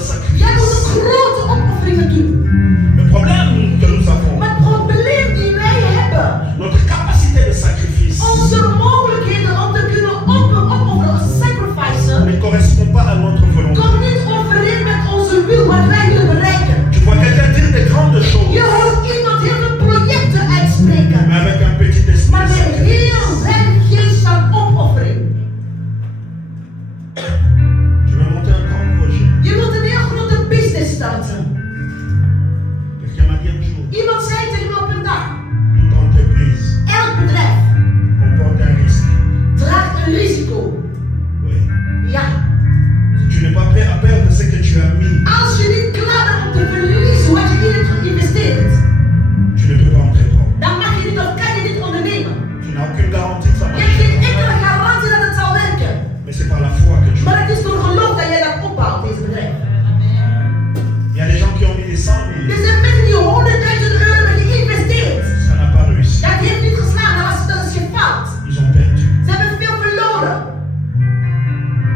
de sacrifices. Jij moet grote opofferingen doen. Le problème que nous avons, Maar het probleem die wij hebben, notre capacité de sacrifice onze mogelijkheden om te kunnen opofferen, sacrificen, ne correspond pas à notre volonté. komt niet overeen met onze wil, wat wij willen bereiken. Tu vois quelqu'un dire des grandes choses, Je hoort iemand heel veel projecten uitspreken, mais avec un petit esprit maar de met een sacrifice. heel weinig geest van opoffering. Tu veux monter un grand projet. Je wilt een heel grote business starten. Quelqu'un m'a dit un jour, Iemand zei tegen me op een dag, toute entreprise elk bedrijf comporte un risque. draagt een risico. Oui. Ja, Si tu n'es pas prêt à perdre ce que tu as mis, als je niet klaar bent om te verliezen wat je in hebt geïnvesteerd, tu ne peux pas entreprendre. dan mag je niet of kan je niet ondernemen. Tu n'as aucune garantie que ça Je hebt geen marche. enkele garantie dat het zal werken. Mais c'est par la foi que tu Maar het is door geloof dat jij dat opbouwt, deze bedrijf. Il y a des gens qui ont mis des 100 000. Er zijn mensen die 100.000 euro hebben geïnvesteerd. Ça n'a pas réussi. Dat heeft niet geslagen, dat is gefaald. Ils ont perdu. Ze hebben veel verloren.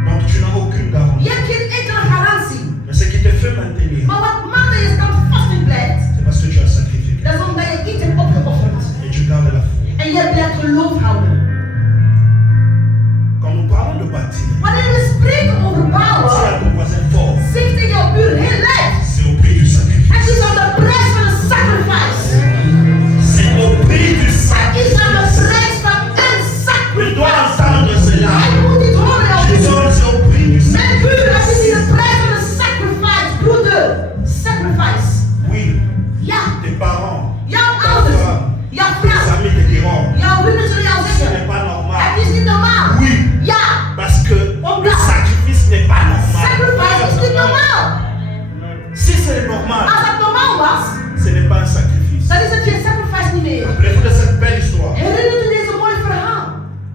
Donc tu n'as aucune garantie. Je hebt geen enkele garantie. Mais ce qui te fait maintenir, Maar wat maakt dat je standvastig blijft, c'est parce que tu as sacrifié. dat is omdat je iets hebt opgeofferd. Et tu gardes la foi. En jij blijft geloof houden. Quand nous parlons de bâtir, Wanneer we spreken over dis bouwen, à ton voisin fort, zeg tegen jouw buur heel luid. c'est au prix du sacrifice. Het is aan de prijs van een sacrifice. C'est au prix du Het sacrifice. is aan de prijs van een Tu dois sacrifice. entendre cela. Hij moet dit horen, jouw Je buur. sors, c'est au prix du Mijn sacrifice. buur, het is in de prijs van een sacrifice, broeder. Sacrifice. Oui, Ja, tes parents, jouw ouders, jouw tes vrouw, amis te diront, jouw vrienden zullen jou ce n'est zeggen. pas normal. Het is niet normaal. Oui, Ja, parce que le sacrifice n'est pas sacrifice is niet normal. normaal. Si c'est normal, Als het normaal was, ce n'est pas un sacrifice. dan is het geen sacrifice niet meer. Rappelez-vous de cette belle histoire. Herinner je deze mooie verhaal.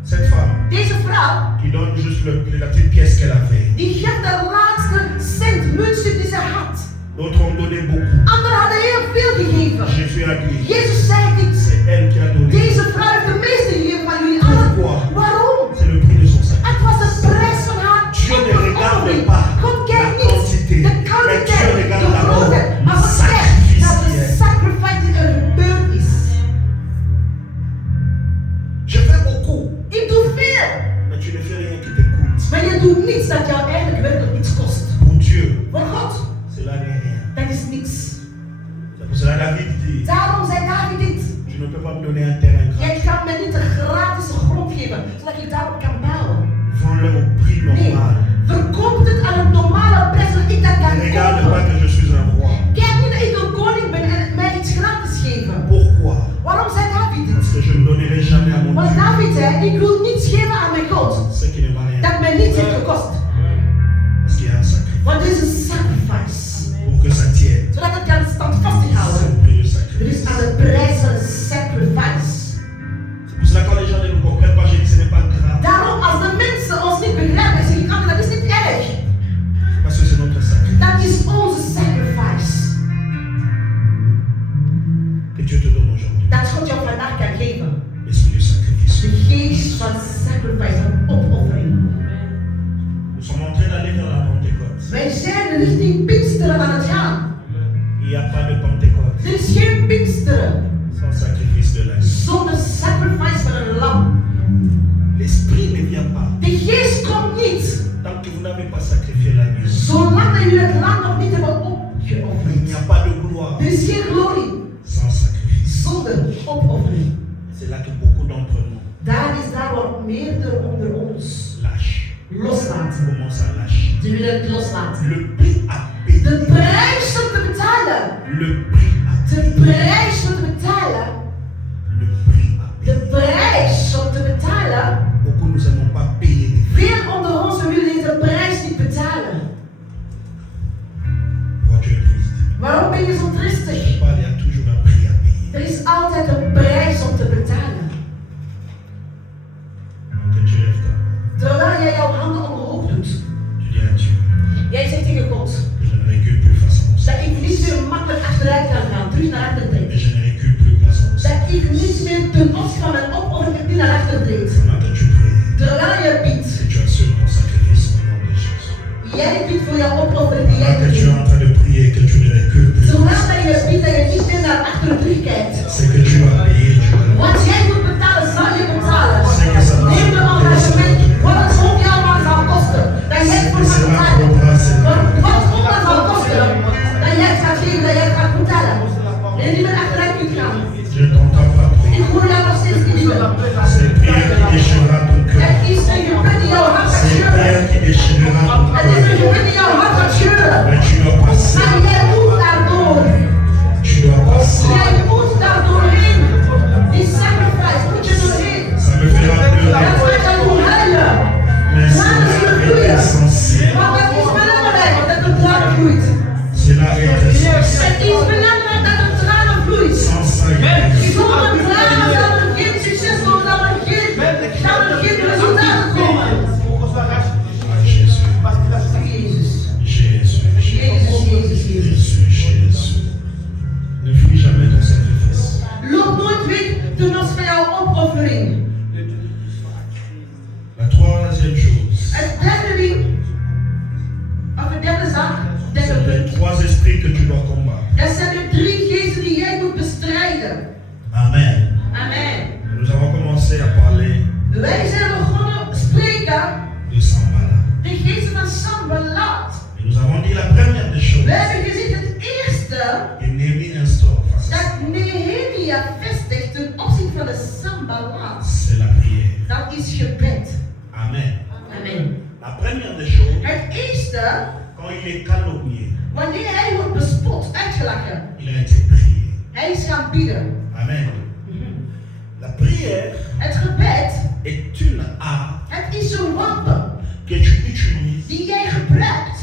Cette femme Deze vrouw, qui donne juste la petite pièce qu'elle avait. die geeft de laatste cent, muntstuk die ze had. D'autres ont donné beaucoup. Anderen hadden heel veel gegeven. Jésus a dit, Jezus zei dit. c'est elle qui a donné. Deze vrouw heeft de meeste gegeven van jullie allen. Pourquoi? Waarom? C'est le prix de son sacrifice. Het was de prijs van haar Dieu ne regarde opoffering. pas God la kijkt niet quantité, de mais kwantiteit, Dieu de regarde d'abord grootte, maar le God kijkt sacrifice naar qui de est. sacrifice die er gebeurd is. Je fais beaucoup, Ik doe veel, mais tu ne fais rien qui te coûte. maar je doet niets dat jou eigenlijk werkelijk iets kost. Pour Dieu, Voor God, cela n'est rien. dat is niks. C'est pour cela David dit, Daarom zei David dit. tu ne peux pas me donner un terrain Jij gratuit. kan me niet een gratis grond geven, zodat ik daarop kan bouwen. Vends-le au prix Nee, normal. verkoop het aan het normale prijs dat ik dat kan Ne regarde pas kopen. que je suis un roi. Kijk niet dat ik een koning ben en mij iets gratis geven. Pourquoi? Waarom zei David dit? Parce que je ne donnerai jamais à mon Want Dieu David zei, ik wil niets geven aan mijn God ce qui ne va rien. dat mij niets heeft gekost. Parce qu'il y a un sacrifice. Want dit is een sacrifice. Pour que ça tienne, Zodat het kan standvastig c'est houden. au prix du Er sacrifice. is aan de prijs van een sacrifice. C'est pour cela que quand les gens ne nous comprennent pas, je dis que ce n'est pas grave. Daarom, als de mensen ons niet begrijpen, zeg ik altijd, dat is niet erg. Parce que c'est notre sacrifice. Dat is onze sacrifice. Que Dieu te donne aujourd'hui. Dat God jou vandaag kan geven. L'esprit du sacrifice. De geest van sacrifice, van opoffering. Nous sommes en train d'aller vers la Pentecôte. Wij zijn richting Pinksteren aan het gaan. Il n'y a pas de Pentecôte Er is geen Pinksteren sans sacrifice de l'agneau. zonder sacrifice van een lam. L'esprit ne vient pas De geest komt niet tant que vous n'avez pas sacrifié l'agneau. zolang dat jullie het lam nog niet hebben Il n'y opgeofferd. a pas de gloire Er is geen glorie sans sacrifice. zonder opoffering. C'est là que beaucoup d'entre nous Daar is daar waar meerdere onder ons lâchent. loslaten. Commencent à lâcher. Ze willen het loslaten. Le prix à payer. De prijs om te betalen. Le prix à De payer. prijs om te betalen. Le prix à De payer. prijs om te betalen. Beaucoup nous n'aimons pas payer les prix. Veel onder ons willen deze prijs niet betalen. Pourquoi tu es triste? Waarom ben je zo tristig? Il y a toujours un prix à payer. Er is altijd een prijs om te betalen. Que tu lèves ta main. Terwijl jij jouw handen omhoog doet. Tu dis à Dieu Jij zegt tegen God que je ne recule plus face à mon dat Seigneur. ik niet meer makkelijk achteruit kan gaan, terug naar achter treed. Et je ne recule plus face à mon Seigneur. Dat ik niet meer ten opzichte van mijn opoffering niet naar achter treed. Pendant que tu pries, Terwijl je biedt, que tu assures ton sacrifice au nom de Jésus. jij bidt voor jouw opoffering die jij Pendant que moet tu es doen. en train de prier, que tu ne recules plus. Zolang dat je bidt en je niet meer naar achteren terugkijkt. C'est que tu vas payer, tu vas Wat jij moet betalen, zal je betalen. C'est que ça va Neem een engagement wat het ook jou maar zal kosten. Dat jij C'est voor que gaat cela betalen. prendra ses Wat het ook maar zal kosten. Dat jij het gaat geven, dat jij het gaat betalen. En je niet meer achteruit kunt gaan. Je t'entends pas prier. Ik hoor jou nog steeds niet doen. C'est une prière qui déchirera ton cœur. Het is een gebed die jouw hart gaat C'est une scheuren. prière qui déchirera ton Het is een cœur. gebed die jouw hart gaat scheuren. Mais tu dois passer. Maar jij moet daardoor. Tu dois passer. Jij moet daar doorheen. Die sacrifice moet je doorheen. Ça me fera Dat pleurer. gaat jou doen huilen. Mais Tranen cela zullen est vloeien. essentiel. Maar dat is belangrijk, want dat de tranen vloeit. Cela est essentiel. Het is belangrijk dat de tranen vloeit. Sans ça, il y a Zonder tranen zal er geen succes komen, zal er geen resultaten komen. Ah, Jésus. Jezus. Jésus. Jésus. Jésus. Ne fuis jamais ton sacrifice. Loop nooit weg ten opzichte van jouw opoffering. La troisième chose. Het derde ding, of het derde zaak, derde C'est les punt. trois esprits que tu dois combattre. Dat zijn de 3 geesten die jij moet bestrijden. Amen. Amen. Nous avons commencé à parler Wij zijn begonnen spreken de Sambala. de geesten van Sanballat. Et nous avons dit la première des choses We hebben gezien het eerste que Néhémie instaure face à ça, dat Nehemia vestigt ten opzichte van de Sanballat. c'est la prière. Dat is gebed. Amen. Amen. La première des choses, Het eerste, quand il est calomnié, wanneer hij wordt bespot, uitgelachen, il a été prié. hij is gaan bidden. Amen. La prière Het gebed, est une arme het is een wapen que tu utilises die jij gebruikt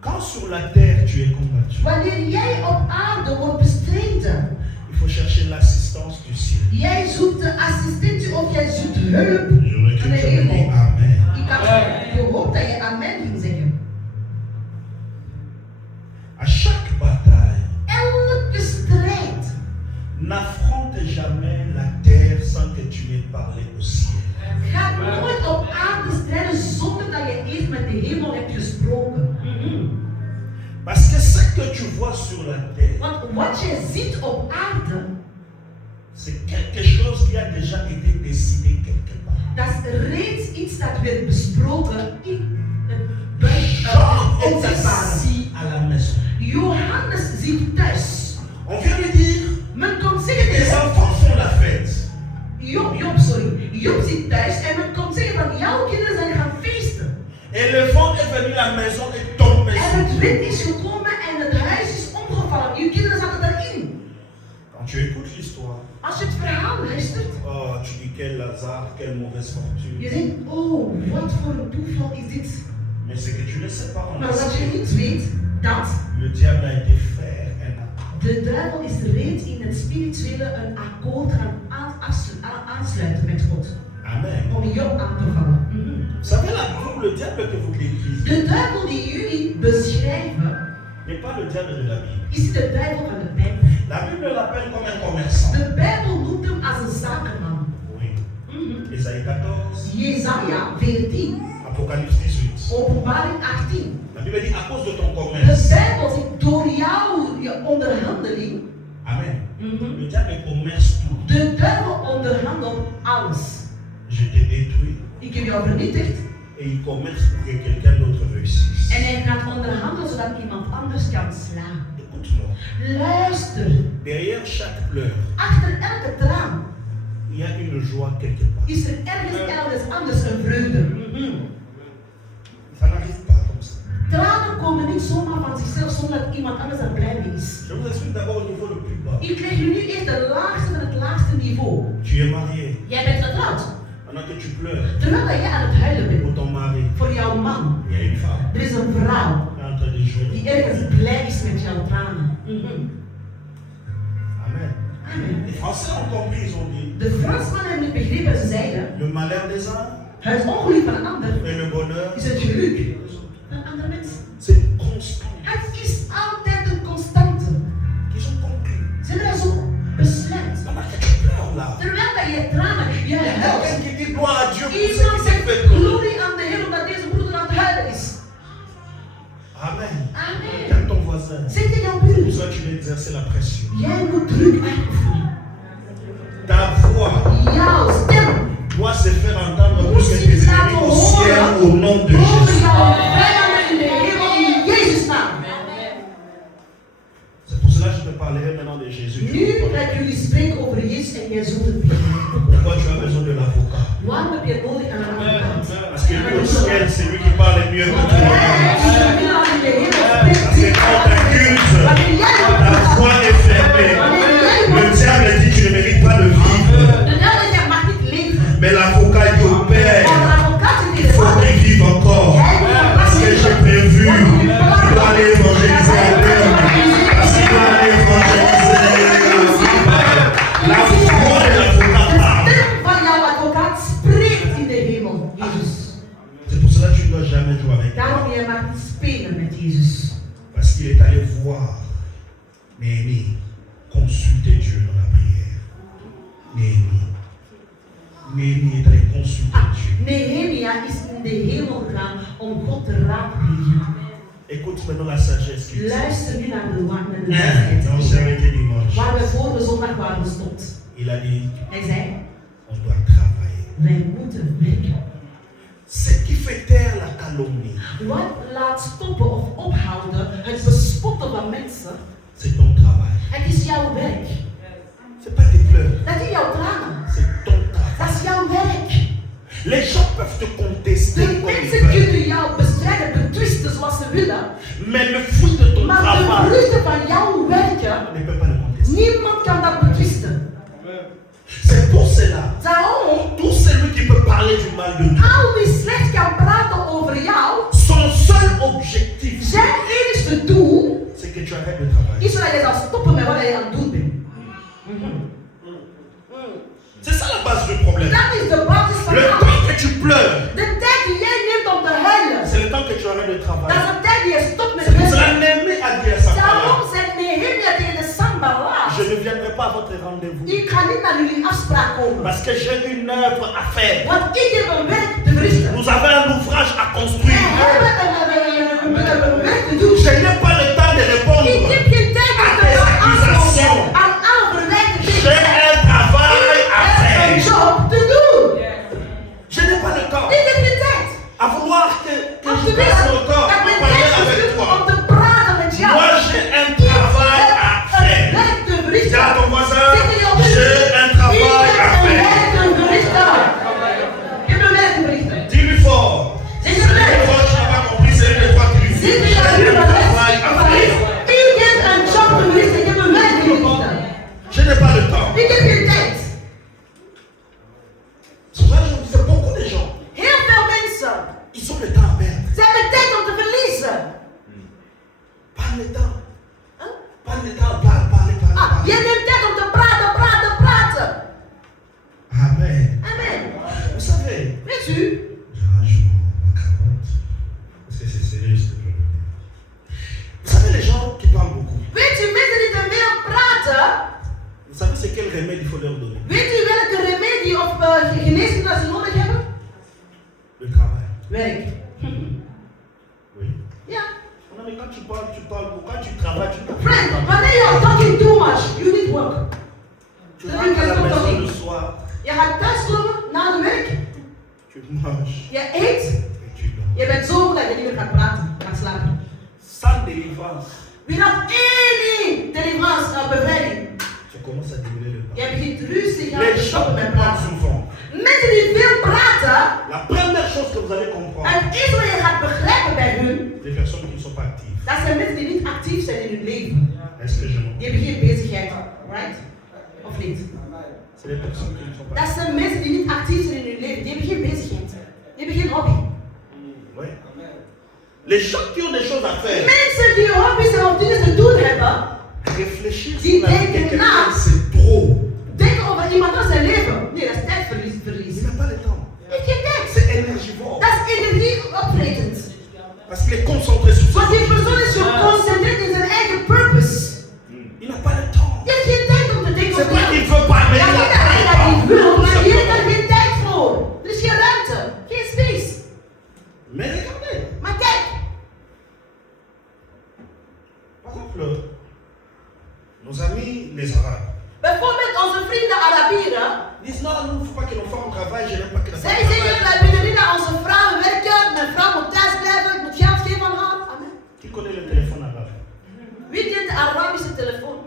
quand sur la terre tu es combattu. wanneer jij op aarde wordt bestreden. Il faut chercher l'assistance du ciel. Jij zoekt de assistentie of jij zoekt hulp Je veux van que de tu me dis hemel. Amen. Ik had gehoord dat je amen ging zeggen. À chaque bataille, Elke strijd n'affronte jamais la terre sans que tu n'aies parlé au ciel. gaat nooit op aarde strijden zonder dat je eerst met de hemel hebt gesproken. Parce que ce que tu vois sur la terre, Want wat je ziet op aarde, c'est quelque chose qui a déjà été décidé quelque part. dat is reeds iets dat werd besproken in het Jean est onzichtbare. assis à la maison. Johannes zit thuis. On vient lui dire, Men komt zeggen les tegen enfants font la fête. Job zit thuis en men komt zeggen van jouw kinderen zijn gaan feesten. Et le vent est venu à la maison et tombé En sur het lui. wind is gekomen en het huis is omgevallen. Uw kinderen zaten daarin. Quand tu écoutes l'histoire, Als je het verhaal luistert, oh, tu dis quel hasard, quelle mauvaise fortune. je denkt, oh, wat voor een toeval is dit. Mais c'est que tu ne sais pas en Maar wat je esprit, niet weet, dat le diable a été faire un accord. de duivel is reeds in het spirituele een akkoord gaan aansluiten met God. Amen. Om Job aan te vallen. Vous savez, le diable que vous décrivez De duivel die jullie beschrijven, n'est pas le diable de la Bible. is de duivel van de Bijbel. La Bible l'appelle comme un commerçant. De Bijbel noemt hem als een zakenman. Oui. Ésaïe 14, Jesaja 14, Apocalypse 18. Openbaring 18. La Bible dit à cause de ton De commerce. Bijbel zegt door jouw onderhandeling. Amen. Le diable commerce tout. De duivel onderhandelt alles. Je t'ai détruit. Ik heb jou vernietigd. Et il commerce pour que quelqu'un d'autre réussisse. En hij gaat onderhandelen zodat iemand anders kan slaan. Écoute-moi. Luister. Derrière chaque pleur, Achter elke traan il y a une joie quelque part. is er ergens anders een vreugde. Ça n'arrive pas comme ça. Tranen komen niet zomaar van zichzelf zonder dat iemand anders er blij mee is. Je vous explique d'abord au niveau le plus bas. Ik leg je nu eerst het laagste van het laagste niveau. Tu es marié. Jij bent getrouwd. Pendant que tu pleures Terwijl jij aan het huilen pour bent ton mari, voor jouw man, il y a une femme er is een vrouw qui est en train de jouer. die ergens blij is met jouw tranen. Amen. Amen. Les Français ont compris, ils ont dit De Fransmannen hebben het begrepen en ze zeiden, le malheur des uns het ongeluk van een ander et le bonheur is het geluk van andere mensen. c'est constant. Het is altijd een constante. Ils ont compris. Ze hebben dat zo besluit. Pendant que tu pleures là, Terwijl dat je tranen, je il y a quelqu'un huilt. qui dit gloire à Dieu pour ce qui Iemand s'est zegt fait pleurer. glorie aan de Heer omdat deze broeder aan het huilen is. Zeg tegen jouw C'est pour buur. ça que tu veux exercer la pression. Jij moet druk uitoefenen. Ta voix Jouw stem. doit se faire entendre plus que tes ennemis au ciel au nom de Over Jésus. jouw vijanden in de hemel in Jezus' naam. C'est pour cela que je te parlerai maintenant de Jésus. Nu ga ik jullie spreken over Jezus en jij zult het begrijpen. Pourquoi tu as besoin de l'avocat? Waarom heb je nodig aan een advocaat? Parce que lui au ciel, c'est lui qui parle mieux que toi. Parce que quand t'accuses, ta foi est fermée. Le diable dit tu ne mérites pas de vivre. Mais l'avocat dit au Père, il faut qu'il vive encore. Parce que j'ai prévu qu'il doit aller évangéliser à terre. Parce qu'il doit aller évangéliser. La voix de l'avocat parle. C'est pour cela que tu ne dois jamais jouer avec lui. Daarom jij mag niet spelen met Jezus. Parce qu'il est allé voir Néhémie consulter Dieu dans la prière. Néhémie est allé consulter Dieu. Nehemia is in de hemel gegaan om God te raadplegen. Écoute maintenant la sagesse qu'il dit. Luister nu naar de On wijsheid. s'est arrêté dimanche. Waar we vorige zondag waren gestopt. Il a dit, Hij zei, on doit travailler. wij moeten werken. Ce qui fait taire la calomnie, Wat laat stoppen of ophouden het bespotten van mensen, c'est ton travail. het is jouw werk. C'est pas tes pleurs, Dat is jouw tranen. c'est ton travail. Dat is jouw werk. Les gens peuvent te contester De comme ils mensen veulent. kunnen jou bestrijden, betwisten zoals ze willen. Mais le fruit de ton Maar de travail, vruchten van jouw werken, on ne peut pas le contester. niemand kan dat betwisten. C'est pour cela, Daarom, tout celui qui peut parler du mal de toi, al wie slecht kan praten over jou, son seul objectif, zijn enigste doel c'est que tu arrêtes de travailler. is dat je zal stoppen met wat je aan het doen bent. C'est ça la base du problème. Dat is de basis van Le alles. temps que tu pleures, De tijd die jij neemt om te huilen, c'est le temps que tu arrêtes de dat travailler. is de tijd die je stopt met C'est pour cela werken. que Néhémie a dit à sa Daarom femme, zegt Nehemia tegen de Sanballat, je ne viendrai pas à votre rendez-vous. ik ga niet naar jullie afspraak komen, Parce que j'ai une œuvre à faire. want ik heb een werk te verrichten. Nous avons un ouvrage à We construire. hebben een werk te doen. Je n'ai pas le temps de Ik répondre heb geen tijd om te antwoorden aan alle verwijten J'ai tegen. un travail à Ik heb een faire. job te doen. Je n'ai pas le temps Ik heb geen tijd. à vouloir que Om je te passe weten mon temps dat à mijn parler tijd avec is om toi. te praten met jou. Moi, j'ai un Ik travail à heb een faire. werk te Dis verrichten. à ton voisin, Zeg tegen jouw j'ai buur, un ik travail à heb een faire. werk te verrichten. Ik heb een werk te verrichten. Dis-lui fort. Zeg Si je werk. tu n'as pas compris, c'est de toi qui lui dis. Zeg J'ai tegen jouw buur un van travail à faire. ik heb een job te verrichten. Ik heb een werk te verrichten. Je n'ai pas le temps. Ik heb geen tijd. C'est beaucoup de gens. Heel veel mensen, Ils ont le temps à perdre. ze hebben tijd om te verliezen. Parle le temps. Huh? Parle le temps. Parle. Ah, je neemt tijd om te praten. Amen. Amen. Vous savez, Weet u, j'arrange ma cravate. Parce que c'est sérieux ce que je veux dire. Vous savez, les gens qui parlent beaucoup, weet u, mensen die te veel praten, vous savez c'est quel remède il faut leur donner? weet u welke remedie of geneesmiddel dat ze nodig hebben? Le travail. Werk. Oui. Ja. Non, mais quand tu parles beaucoup. Quand tu travailles, tu n'as Friend, wanneer je talking too much, you need work. Tu rentres à la maison le soir, Je gaat thuiskomen na de werk, tu manges je eet, et tu dors. je bent zo moe dat je niet meer gaat praten, gaat slapen. Sans délivrance, Without any deliverance of bevrijding. tu commences à dégueuler le Je pain. begint rustig aan Les te gens stoppen qui met parlent praten. souvent, Mensen die veel praten, la première chose que vous allez comprendre, het eerste wat je gaat begrijpen bij hun, des personnes qui ne sont pas actives. dat zijn mensen die niet actief zijn in hun leven. Est-ce que je m'en... Die hebben geen bezigheid, right? Of niet? C'est des personnes qui ne sont pas Dat zijn mensen die niet actief zijn in hun leven. Die hebben geen bezigheid. Die hebben geen hobby. Oui. Les gens qui ont des choses à faire, Mensen die hobby's en of dingen te doen hebben, réfléchir Die sur la vie de denken quelqu'un, na. c'est trop. denken over iemand anders zijn leven. Nee, dat is tijdverlies. Il n'a pas le temps. Heeft geen tijd. C'est énergivore. Dat is energie opvretend. Parce qu'il est concentré sur Want ça. die persoon is geconcentreerd in zijn eigen purpose. Il n'a pas le temps. Die heeft geen tijd om te denken C'est over pas qu'il jou. ne veut pas, mais Ja, il niet n'a dat hij pas dat niet le wil, temps. maar Tout hier is er simplement. geen tijd voor. Er is geen ruimte. Geen space. Mais regardez, Maar kijk, par exemple, exemple, nos amis les Arabes. Bijvoorbeeld onze vrienden Arabieren. Disent non, il ne faut pas que nos femmes travaillent, je n'aime pas que les femmes Zij zeggen, wij travaillent. willen niet dat onze vrouwen werken, mijn vrouw moet thuis blijven, ik moet geld geven aan haar. Amen. Qui connaît le téléphone arabe? Wie kent de Arabische telefoon?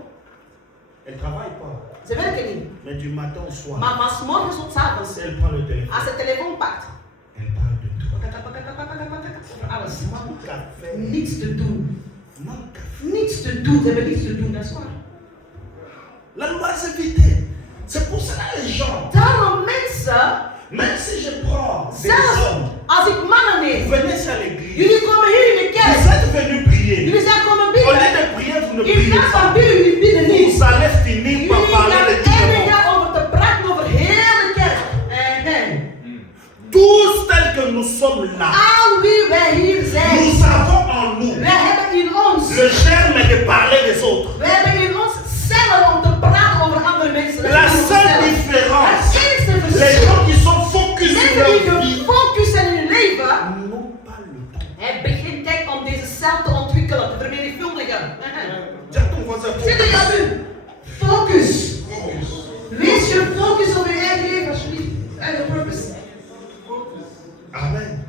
Elle ne travaille pas. Ze werken niet. Mais du matin au soir, Maar van 's morgens tot 's avonds, elle prend le téléphone. als ze de telefoon pakt, Elle parle de toi. over alles. Manque à faire. Niets te doen. Manque à faire. Niets te doen. Ze hebben niets te doen, dat is waar. La loi c'est vite. C'est pour cela les gens, Daarom mensen, même si je prends des zelfs hommes, als ik mannen vous neem, venez à l'église, jullie komen hier in de vous kerk, êtes venus prier. jullie zijn komen Au lieu bidden. de prier, vous ne In priez plaats van pas. bidden, jullie bidden niet. Vous allez finir Jullie par parler de gaan tout le monde. eindigen over te praten over heel de kerk. Amen. Tous tels que nous sommes là, Al wie wij hier zijn, nous avons en nous wij hebben in ons, le germe de parler des autres. wij hebben in ons cellen om te praten over andere mensen. Dat La is in seule onszelf. différence, Het enige les verschil, gens qui sont focus sur mensen leur die vie gefocust zijn in hun leven, n'ont pas le temps. hebben geen tijd om deze cel te ontwikkelen, te vermenigvuldigen. Dis à ton voisin, Zeg focus. dat u, focus. Wees je focus op je eigen leven, alsjeblieft. Eigen purpose. Amen.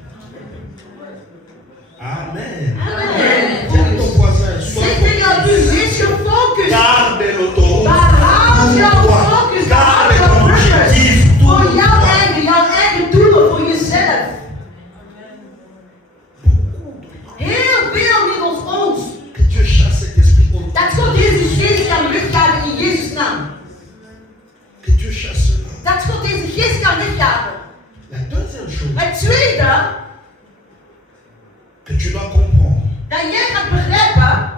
Amen. Amen. Dis à ton voisin, sois Zeg tegen u, focus. wees je focus. Garde l'autoroute. Behoud jouw Pour toi. focus. Garde Behoud ton jouw purpose. objectif. Voor Pour jouw toi. eigen doelen, voor jezelf. Heel veel middels ons. Que Dieu chasse cet esprit au nom. Dat God deze geest kan wegjagen in Jezus' naam. Que Dieu chasse cela. Dat God deze geest kan wegjagen. La deuxième chose Het tweede, que tu dois comprendre, dat jij gaat begrijpen,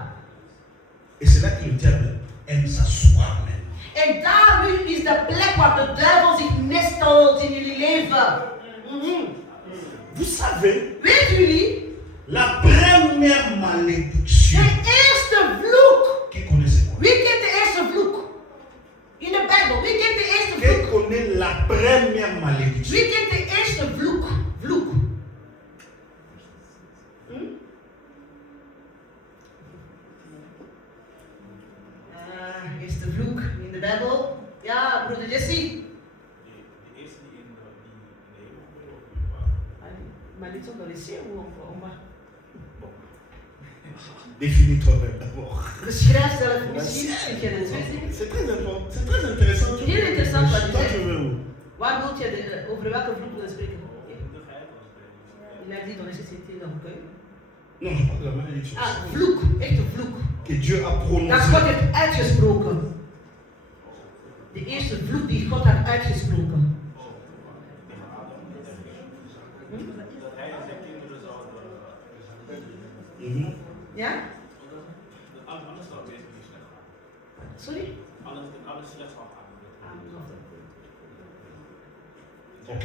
et c'est là que le diable aime s'asseoir même. en daar nu is de plek waar de duivel zich nestelt in jullie leven. Vous savez, Weet jullie, la première malédiction, de eerste vloek. qui connaît c'est quoi? Wie kent de eerste vloek? In de Bijbel, wie kent de eerste Qui vloek? connaît la première malédiction? Wie kent de eerste vloek? Vloek. Eerste vloek in de Bijbel. Ja, broeder Jesse. De eerste die in Maar niet zo dat is zeer maar. Définis toi-même d'abord. Beschrijf zelf misschien. Ik ken het niet. C'est très important, c'est très intéressant. Tu Heel interessant wat je Toi, zegt. tu veux où? Waar wilt je over welke vloek wil je spreken? de vijf was bij. Il a dit dans les sociétés dans le Non, je parle de la malédiction. Ah, vloek, echt een vloek. Que Dieu a Dat prononcé. God heeft uitgesproken. De eerste vloek die God had uitgesproken. Dat hij en zijn kinderen zouden. Mhm. Ja? Alles zou wezen niet slecht gaan. Sorry? Alles slecht zou gaan. Ok,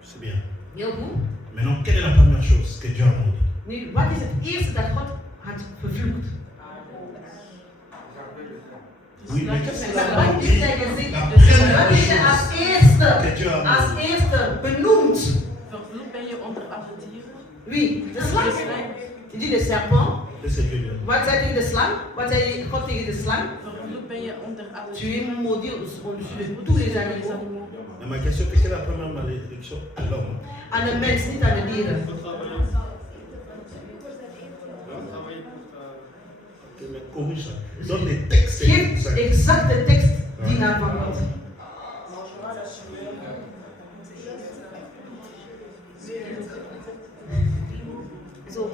c'est bien. Heel goed. Maintenant, quelle est la première chose que Dieu a maudit? Nu, wat is het eerste dat God had vervloekt? Oui, mais qu'est-ce qu'il a Wat maudit? is hij gezegd? La Dus première wat is hij chose als eerste? que Dieu a Als maudit. eerste benoemd? Vervloekt ben je onder alle dieren. Wie? De slang? Je dit de serpent. Qu'est-ce que Dieu dit? Wat zei tegen de slang? Wat zei God tegen de slang? Vervloekt ben je onder alle Tu dieren. es maudit sur tous les animaux. Mais ma question, quelle est la première malédiction à l'homme? Aan de mens, niet aan de dieren. Ok, mais corrige ça. Donne les textes. Geef exacts. exact de tekst die naar van God. Zo.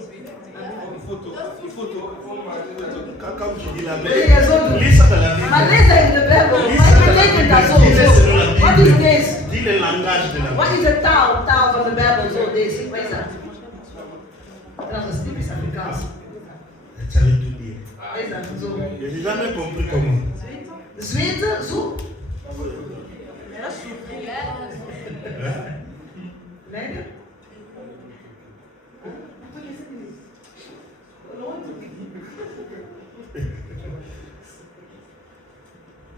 Quand je dis la Wil je zo doen? lis ça dans la Bible. Maar lees dat in de Bijbel. Lis Wat ça dans la betekent dat zo? Bible. Dis le selon la Wat is Bible. deze? Dis le langage de la Wat Bible. is de taal van de Bijbel? Zo deze. Wat is dat? Dat is typisch Afrikaans. Ça veut tout dire. Wat is dat? Zo. Je n'ai jamais compris comment. Zweten, zo. Hein? Leiden.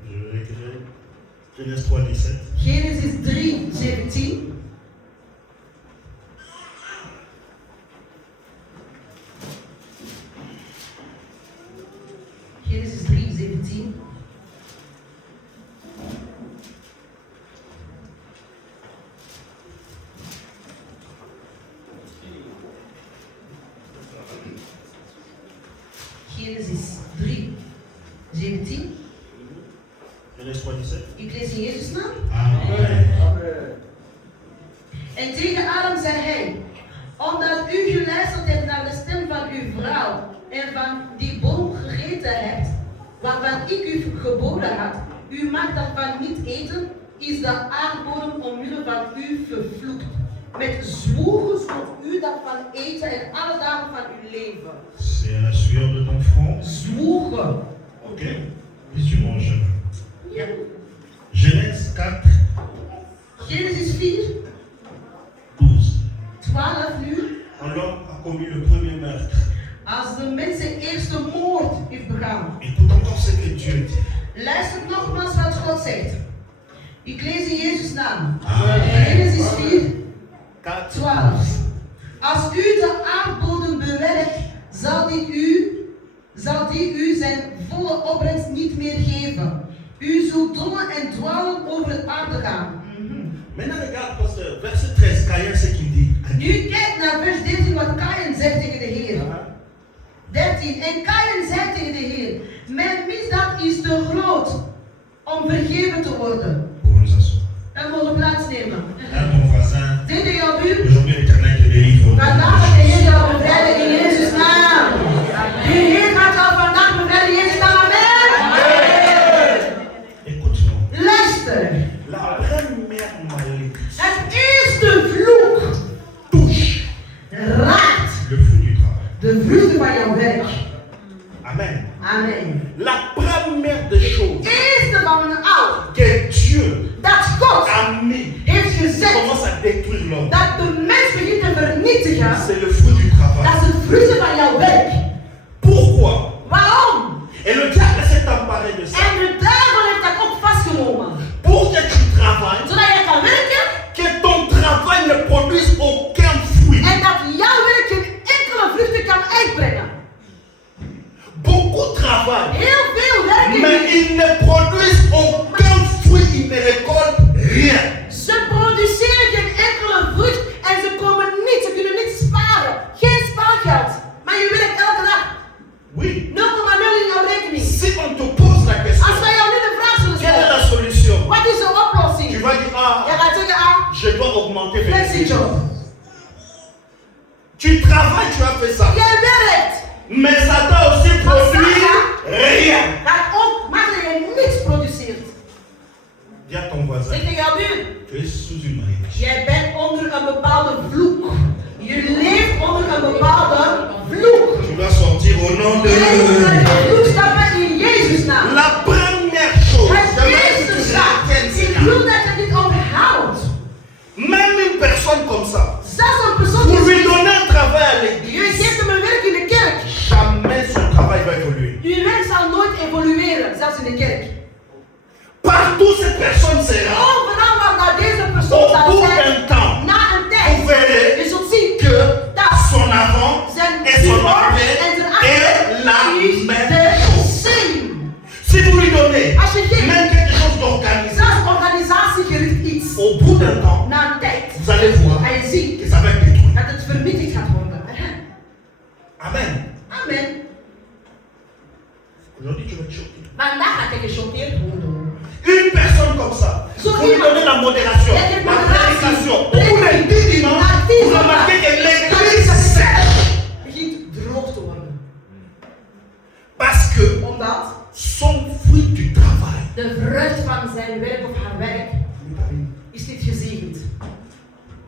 Je vais écrire Genèse 3, 17. Genesis 3, 17. Genesis 3:17. Genesis 3:17. Genèse 3:17. Ik lees in Jezus' naam. Amen. En tegen Adam zei hij, omdat u geluisterd hebt naar de stem van uw vrouw en van die boom gegeten hebt, waarvan ik u geboden had, u mag daarvan niet eten, is de aardbodem omwille van u vervloekt. Met zwoegen zult u daarvan eten en alle dagen van uw leven. C'est la sueur de ton front. Zwoegen. Ok. Et tu manges. Ja. Genèse 4, Genesis 4, 12. 12 uur. Quand l'homme a commis le premier meurtre, Als de mens zijn eerste moord heeft begaan. écoute encore ce que Dieu dit. Luister nogmaals wat God zegt. Ik lees in Jezus' naam. Amen. Genesis 4, 4, 12. Als u de aardbodem bewerkt, zal die u zijn volle opbrengst niet meer geven. U zult dommelen en dwalen over het aarde gaan. Maintenant, regarde, pasteur, verset 13, Caïn, ce qu'il dit. Nu kijk naar vers 13 wat Kaïn zegt tegen de Heer. 13. En Kaïn zei tegen de Heer, mijn misdaad is te groot om vergeven te worden. Pour nous asseoir. Dan mogen we plaatsnemen. Regarde ton voisin. Zeg tegen jouw buur, Aujourd'hui, l'Éternel te délivre. vandaag gaat de Heer jou bevrijden in Jezus' naam. De Heer gaat jou vandaag bevrijden in Jezus' naam. Amen. Écoute-moi. Luister. La première malédiction Het eerste vloek touche raakt le fruit du travail. de vruchten van jouw werk. Amen. Amen. La première des choses Eerste van al que Dieu dat God a mis heeft gezegd commence à détruire l'homme, dat de mens begint te vernietigen. c'est le fruit du travail. Dat is het vruchten van jouw werk. Pourquoi? Waarom? Et le diable s'est emparé de ça. En de duivel heeft dat ook vastgenomen. Pour que tu travailles, Zodat jij kan werken que ton travail ne produise aucun fruit. en dat jouw werk geen enkele vruchten kan uitbrengen. Beaucoup travaillent, Heel veel werken mais ils ne produisent aucun fruit, ils ne récoltent rien. Ze produceren geen enkele vrucht en ze komen niet, ze kunnen niet sparen. Geen spaargeld. Maar je werkt elke dag. Oui. 0,0 in jouw rekening. Si on te pose la Als question, wij jou nu de vraag zullen quelle est stellen, la solution? wat is de oplossing? Tu vas dire, Jij ah, gaat zeggen, ah, je dois augmenter mes flexiejob. Tu travailles, tu as fait ça. Jij werkt. Mais ça t'a aussi produit rien. Dat ook, maar dat je niks produceert. Dis à ton voisin, Zeg tegen jouw buur, tu es sous une malédiction. jij bent onder een bepaalde vloek. Je leeft onder een bepaalde vloek. Tu dois sortir au nom de Jij moet uit Dieu. de vloek stappen in Jezus' naam. La première chose, Het j'aimerais que eerste tu zaak, retiennes ik cela. wil dat je dit onthoudt. Même une personne comme ça, Zelfs een persoon pour lui die donner un travail à je l'église, geeft hem een werk in de kerk. jamais son travail va évoluer. Uw werk zal nooit evolueren, zelfs in de kerk. Partout cette personne sera, Overal waar dat deze persoon au zal bout zijn, d'un temps, na een vous tijd, verrez je zult zien que dat son avant zijn et son voor arrière en zijn est achter la is même de chose. same. Si vous lui donnez Als je geeft, même quelque chose d'organisé, zelfs organisatiegericht iets, au bout d'un temps, na een tijd, vous allez voir ga je zien que ça va être détruit. dat het vernietigd gaat worden. Amen. Amen. Aujourd'hui, tu vas te choquer. Vandaag gaat je gechoqueerd worden. Une personne comme ça, Zo vous lui iemand. donnez la modération, Ja, je la moderatie. prédication. Au bout de 10 dimanches, Na 10 vous remarquez que l'église sèche. begint droog te worden. Parce que Omdat son fruit du travail de vrucht van zijn werk of haar werk is niet gezegend.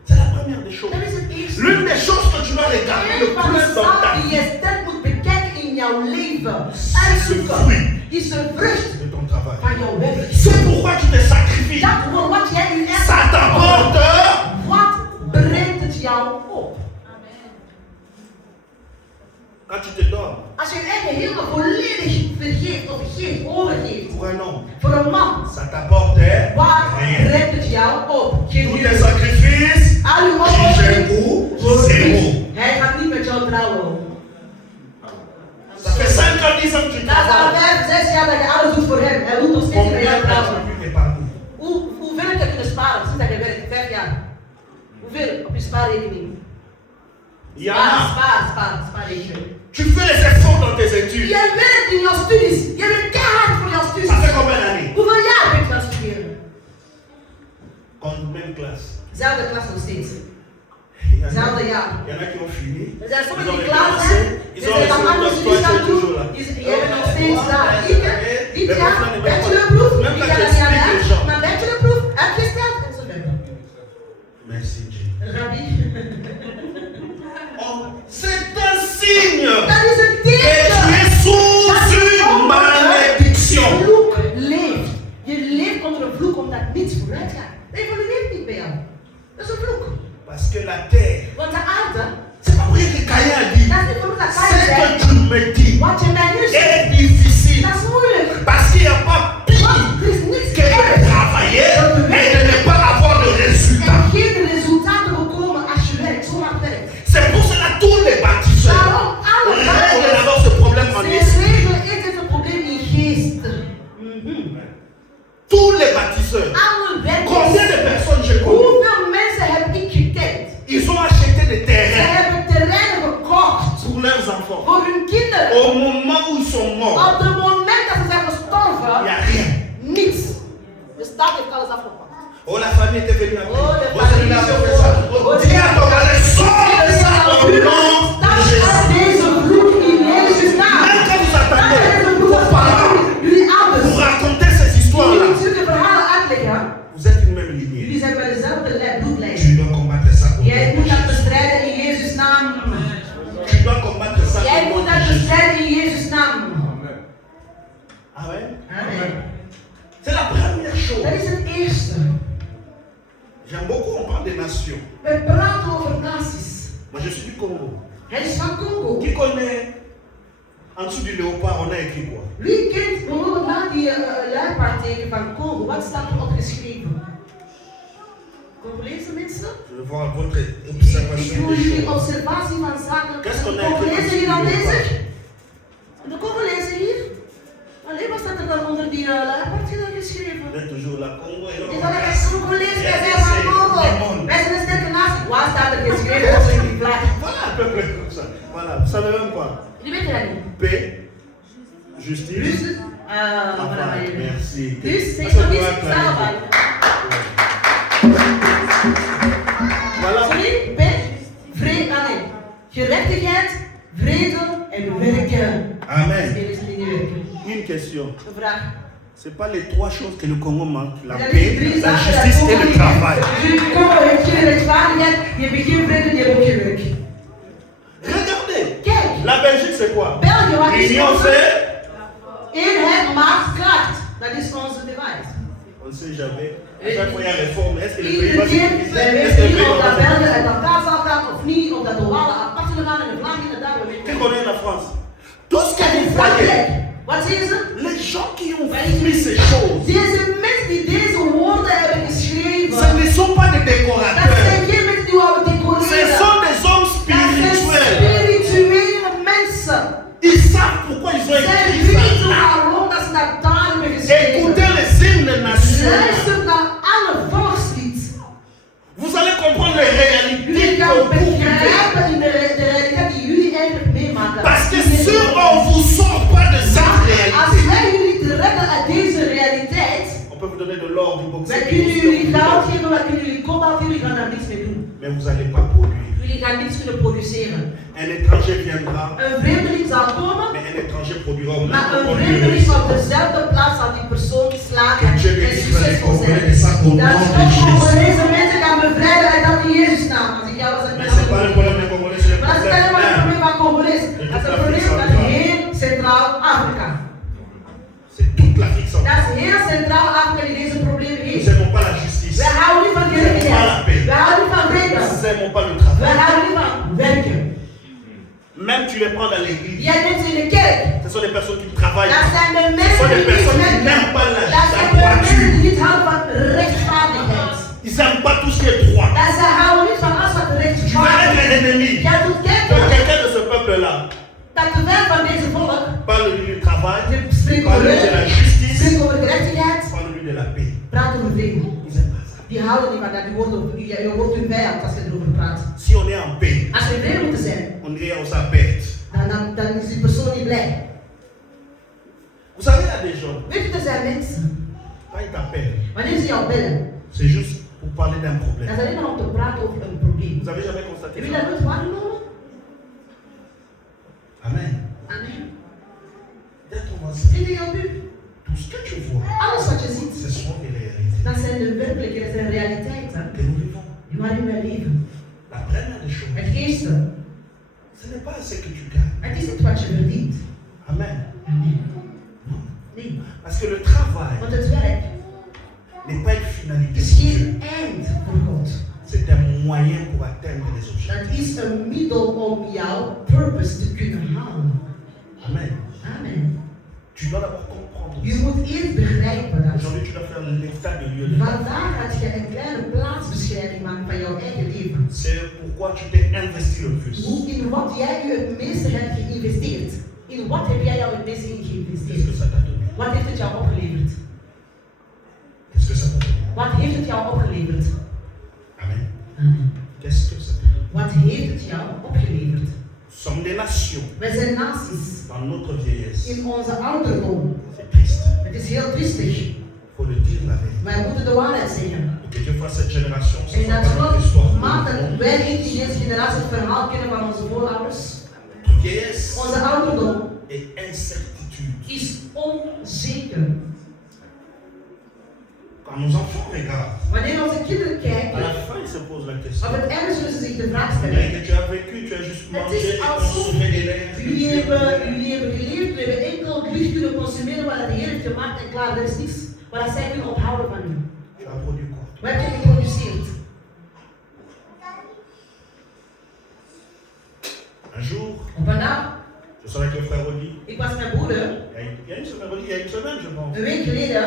c'est la première des choses. Dat is het eerste. L'une des choses que tu dois regarder le Een van de plus dans ta zaken die vie, je sterk moet bekijken in jouw leven, c'est le uitzoeken, fruit is de vrucht de ton travail. van jouw werk. C'est pourquoi tu te sacrifies. Dat wordt wat jij nu echt Ça t'apporte. Wat brengt het jou op? Quand tu te donnes Als je je eigen helemaal volledig vergeeft of geeft, overgeeft pour un homme, voor een man, ça t'apporte wat rien. brengt het jou op? Geen Tous tes huwelijk. sacrifices, Al uw si j'ai offering goût, wordt zéro. niet. Hij gaat niet met jou trouwen. Ça fait 5 5 ans, 10 ans que tu Na travailles. 5, 6 jaar dat je alles doet voor hem. Hij doet nog steeds Combien bij jou d'argent trouwen. tu épargnes? Hoe veel heb je kunnen sparen sinds dat je werkt? 5 jaar. Hoeveel op je spaarrekening? Il y en a. Spaarrekening. Tu fais les efforts dans tes études. Jij werkt in jouw studies. Jij werkt keihard voor jouw Ça studies. fait combien d'années? Hoeveel jaar ben je gaan studeren? Même classe. Zelfde klas nog steeds. Il y en a, Zelfde jaar. il y en a qui ont fini. Er zijn Ils sommigen ont die été klaar lancés. zijn. Ils Er ont zijn reçu nog andere le studies toi, gaan tu es doen. toujours là. Jij bent nog steeds daar. Dit jaar bachelorproef. Même Dit quand jaar tu heb je expliques les gedaan. gens. Maar bachelorproef heb je gesteld en zo verder. Merci Dieu. Rabbi. Oh, c'est un signe Dat is een que tu teken. es sous une malédiction. Vloek leeft. Je leeft onder een vloek omdat niets vooruit gaat. Dat evolueert niet bij jou. Dat is een vloek. Parce que la terre, Want de aarde, c'est pas vrai que Caïn a dit. dat is niet voor dat Ce kan zijn. que tu me dis Wat je mij nu zegt, est difficile. dat is moeilijk. Parce qu'il n'y a pas pire Want er is niets que de erg. travailler et de ne pas avoir de résultat. En geen resultaten bekomen als je werkt, zo hard werkt. C'est pour cela tous les bâtisseurs Daarom alle règlent bouwers, d'abord ce problème en ze esprit. regelen eerst het probleem in geest. Tous les bâtisseurs. Alle Combien werkers. de personnes je connais? Hoeveel mensen heb ik gekend? Ils ont acheté des Ze terrains hebben terreinen gekocht pour leurs enfants. voor hun kinderen. Au moment où ils sont morts, Op het moment dat ze zijn il n'y gestorven, a rien. niets. De staat heeft alles afgepakt. Oh, la famille était venue après. Oh, les Oh, celui-là avait fait ça. Oh, dis à ton voisin, sors de ça au nom de Jésus. Deze vloek in Jezus' naam. Même quand vous attendez Deze vos vloek parents jullie pour ouders. raconter ces histoires-là, Jullie zulke verhalen uitleggen. vous êtes une même lignée. Jullie zijn bij dezelfde bloedlijn. Tu dois combattre ça au Jij nom de moet dat Jésus. bestrijden in Jezus' naam. Tu dois combattre ça Jij au nom moet de dat Jésus. bestrijden in Jezus' naam. Amen. Amen. C'est la première Dat chose. is het eerste. J'aime beaucoup, on parle des nations. We praten over naties. Moi, je suis du Congo. Hij is van Congo. Qui connaît en dessous du léopard, on a écrit quoi? Wie kent bijvoorbeeld na die luipaardteken van Congo? Wat staat erop geschreven? Congolese mensen? Je veux voir votre Ik observation wil des jullie choses. observatie van zaken. Qu'est-ce qu'on a De Congolezen écrit hier en dessous du aanwezig? léopard? De Congolezen hier? Alleen wat staat er dan onder die luipaard geschreven? Vous êtes toujours la Congo et Het is là, alleen een Congolees, wij zijn van Congo. Wij zijn een sterke natie. Wat staat er geschreven onder die vlag? voilà un peu près comme ça. Voilà, vous savez même pas. Jullie weten dat niet. Paix, justice, Dus, travail. Merci. dus, Ça, zeg ça nog doit eens, être sta clarifié. Voilà. Voilà. Sorry, vrede, nee. Gerechtigheid, vrede en werken. Amen. Spelers die niet werken. Une question. Een vraag. C'est pas les trois choses que le Congo manque, la Dat is paix, drie la zaken justice dat et le Congo travail. heeft. Dus Congo heeft geen rechtvaardigheid, je hebt geen vrede, je hebt ook geen werk. Regardez, Kijk, la Belgique c'est quoi? België, wat is L'union onze fait. eenheid maakt kracht. Dat is onze device. On ne sait jamais. À chaque fois il y a réforme. Est-ce que le pays Iedere va keer, wij Est-ce weten que le niet pays of dat va België uit elkaar zal gaan of niet, of dat de Walen apart zullen gaan en de Vlamingen daar weer Qu'est-ce qu'on a en France? Tout ce que En in vous Frankrijk, voyez, wat zeggen ze? les gens qui ont mis ces choses, Deze mensen die deze woorden hebben ce geschreven, ne sont pas des dat décorateurs. zijn geen mensen die wouden Ce decoreren. sont des hommes Dat zijn spirituels. spirituele mensen. Ils savent pourquoi ils ont Zij écrit ça weten là. waarom dat ze dat daar hebben geschreven. Écoutez les hymnes nationaux. Luister naar alle volkslied. Vous allez comprendre les réalités Jullie gaan que vous vivez. begrijpen in de realiteit die jullie eigenlijk meemaken. Parce que si on ne vous sort pas de cette Als réalité, wij jullie te redden uit deze realiteit, on peut vous donner de l'or, du wij bauxite, kunnen tout ce que jullie vous goud voulez. geven, wij kunnen jullie kobalt geven, jullie gaan daar niets mee doen. Mais vous n'allez pas produire. Jullie gaan niets kunnen produceren. Un étranger viendra, Een vreemdeling zal komen, mais un étranger produira au maar même een moment. vreemdeling op dezelfde plaats zal die persoon slagen Je en weet niet succesvol wat ik zijn. hoor, is dat gewoon Dat nog is niet toch Jezus. deze mensen gaan bevrijden uit dat in Jezus naam. Als ik jou was, Mais ce n'est pas le problème des Congolais, c'est le maar dat is problème niet alleen maar het même. probleem van Congolees. Dat is het probleem van heel Centraal-Afrika. C'est toute l'Afrique Dat centrale. is heel Centraal-Afrika die deze problemen Nous heeft. n'aimons pas la justice. Wij houden niet van gerechtigheid. Wij houden niet van vrede. Nous n'aimons pas le Wij travail. houden niet van werken. Même tu les prends dans l'église. Jij bent in de kerk. Ce sont des personnes qui travaillent. Dat zijn de Ce sont mensen des die niet personnes qui werken. n'aiment pas Dat la zijn de mensen droiture. die niet houden van rechtvaardigheid. Ils n'aiment pas tout ce qui est droit. Dat ze houden niet van alles wat Tu vas être rechtvaardig un is. ennemi Jij doet de kijken. quelqu'un de ce peuple-là. Dat de wet van deze volk parle du travail, spreekt parle over de la rust, justice, spreekt over gerechtigheid, parle de la paix. praat over vrede. Ils n'aiment pas ça. Die houden niet van dat, je wordt hun vijand als je erover praat. Si on est en paix, Als we in vrede moeten zijn, on dirait on s'appelle. dan is die persoon niet blij. Vous savez, il y a des gens, Weet je, er zijn mensen, quand ils t'appellent, wanneer ze jou bellen, c'est juste pour parler d'un dat problème. is alleen maar om te praten over een probleem. Vous avez jamais constaté Heb je ça? dat nooit waargenomen? Amen. Amen. Dis à ton voisin, Zit in jouw buurt. tout ce que tu vois, Alles wat je ziet, ce sont des réalités dat zijn de werkelijkheden, dat zijn realiteiten que nous vivons. waarin wij leven. La première des choses, Het eerste, ce n'est pas ce que tu gagnes. het is niet wat je verdient. Amen. Amen. Non. Nee, Parce que le travail want het werk n'est pas une finalité is pour Dieu. geen eind voor God. C'est un moyen pour atteindre les objectifs. Dat is een middel om jouw purpose te kunnen halen. Amen. Amen. Tu dois d'abord comprendre Je ça. moet eerst begrijpen dat. Aujourd'hui, tu dois faire l'état de lieu de ta vie. Vandaag gaat je een kleine plaatsbeschrijving maken van jouw eigen leven. C'est pourquoi tu t'es investi le plus. In wat jij je het meeste hebt geïnvesteerd. In wat heb jij jou het meeste in Qu'est-ce que geïnvesteerd? ça t'a donné? Wat heeft het jou opgeleverd? Qu'est-ce que ça t'a donné? Wat heeft het jou opgeleverd? Amen. Amen. Qu'est-ce que ça t'a donné? Wat heeft het jou opgeleverd? Nous sommes des nations Wij zijn naties. dans notre vieillesse. In onze ouderdom. C'est triste. Het is heel triestig. Il faut le dire la vérité. Wij moeten de waarheid zeggen. Et que Dieu fasse cette génération, ce En soit dat pas notre histoire. God maakt dat wij niet in deze generatie het verhaal kennen van onze voorouders. Notre vieillesse Onze ouderdom et incertitude. is onzeker. Quand nos enfants regardent, Wanneer onze kinderen à kijken, la fin, ils se posent la question. op het einde zullen ze zich de vraag On dirait stellen. que tu as vécu, tu as juste mangé et alsof consommé des lèvres. jullie hebben geleefd, jullie hebben enkel licht kunnen consumeren wat de Heer heeft gemaakt en klaar, er is niets wat zij kunnen ophouden van u. Tu as produit quoi? Wat heb je geproduceerd? Un jour, Op een dag, je suis avec le frère Oli. ik was met broeder, Il y a une semaine, Oli, il y a une semaine, je pense. een week geleden,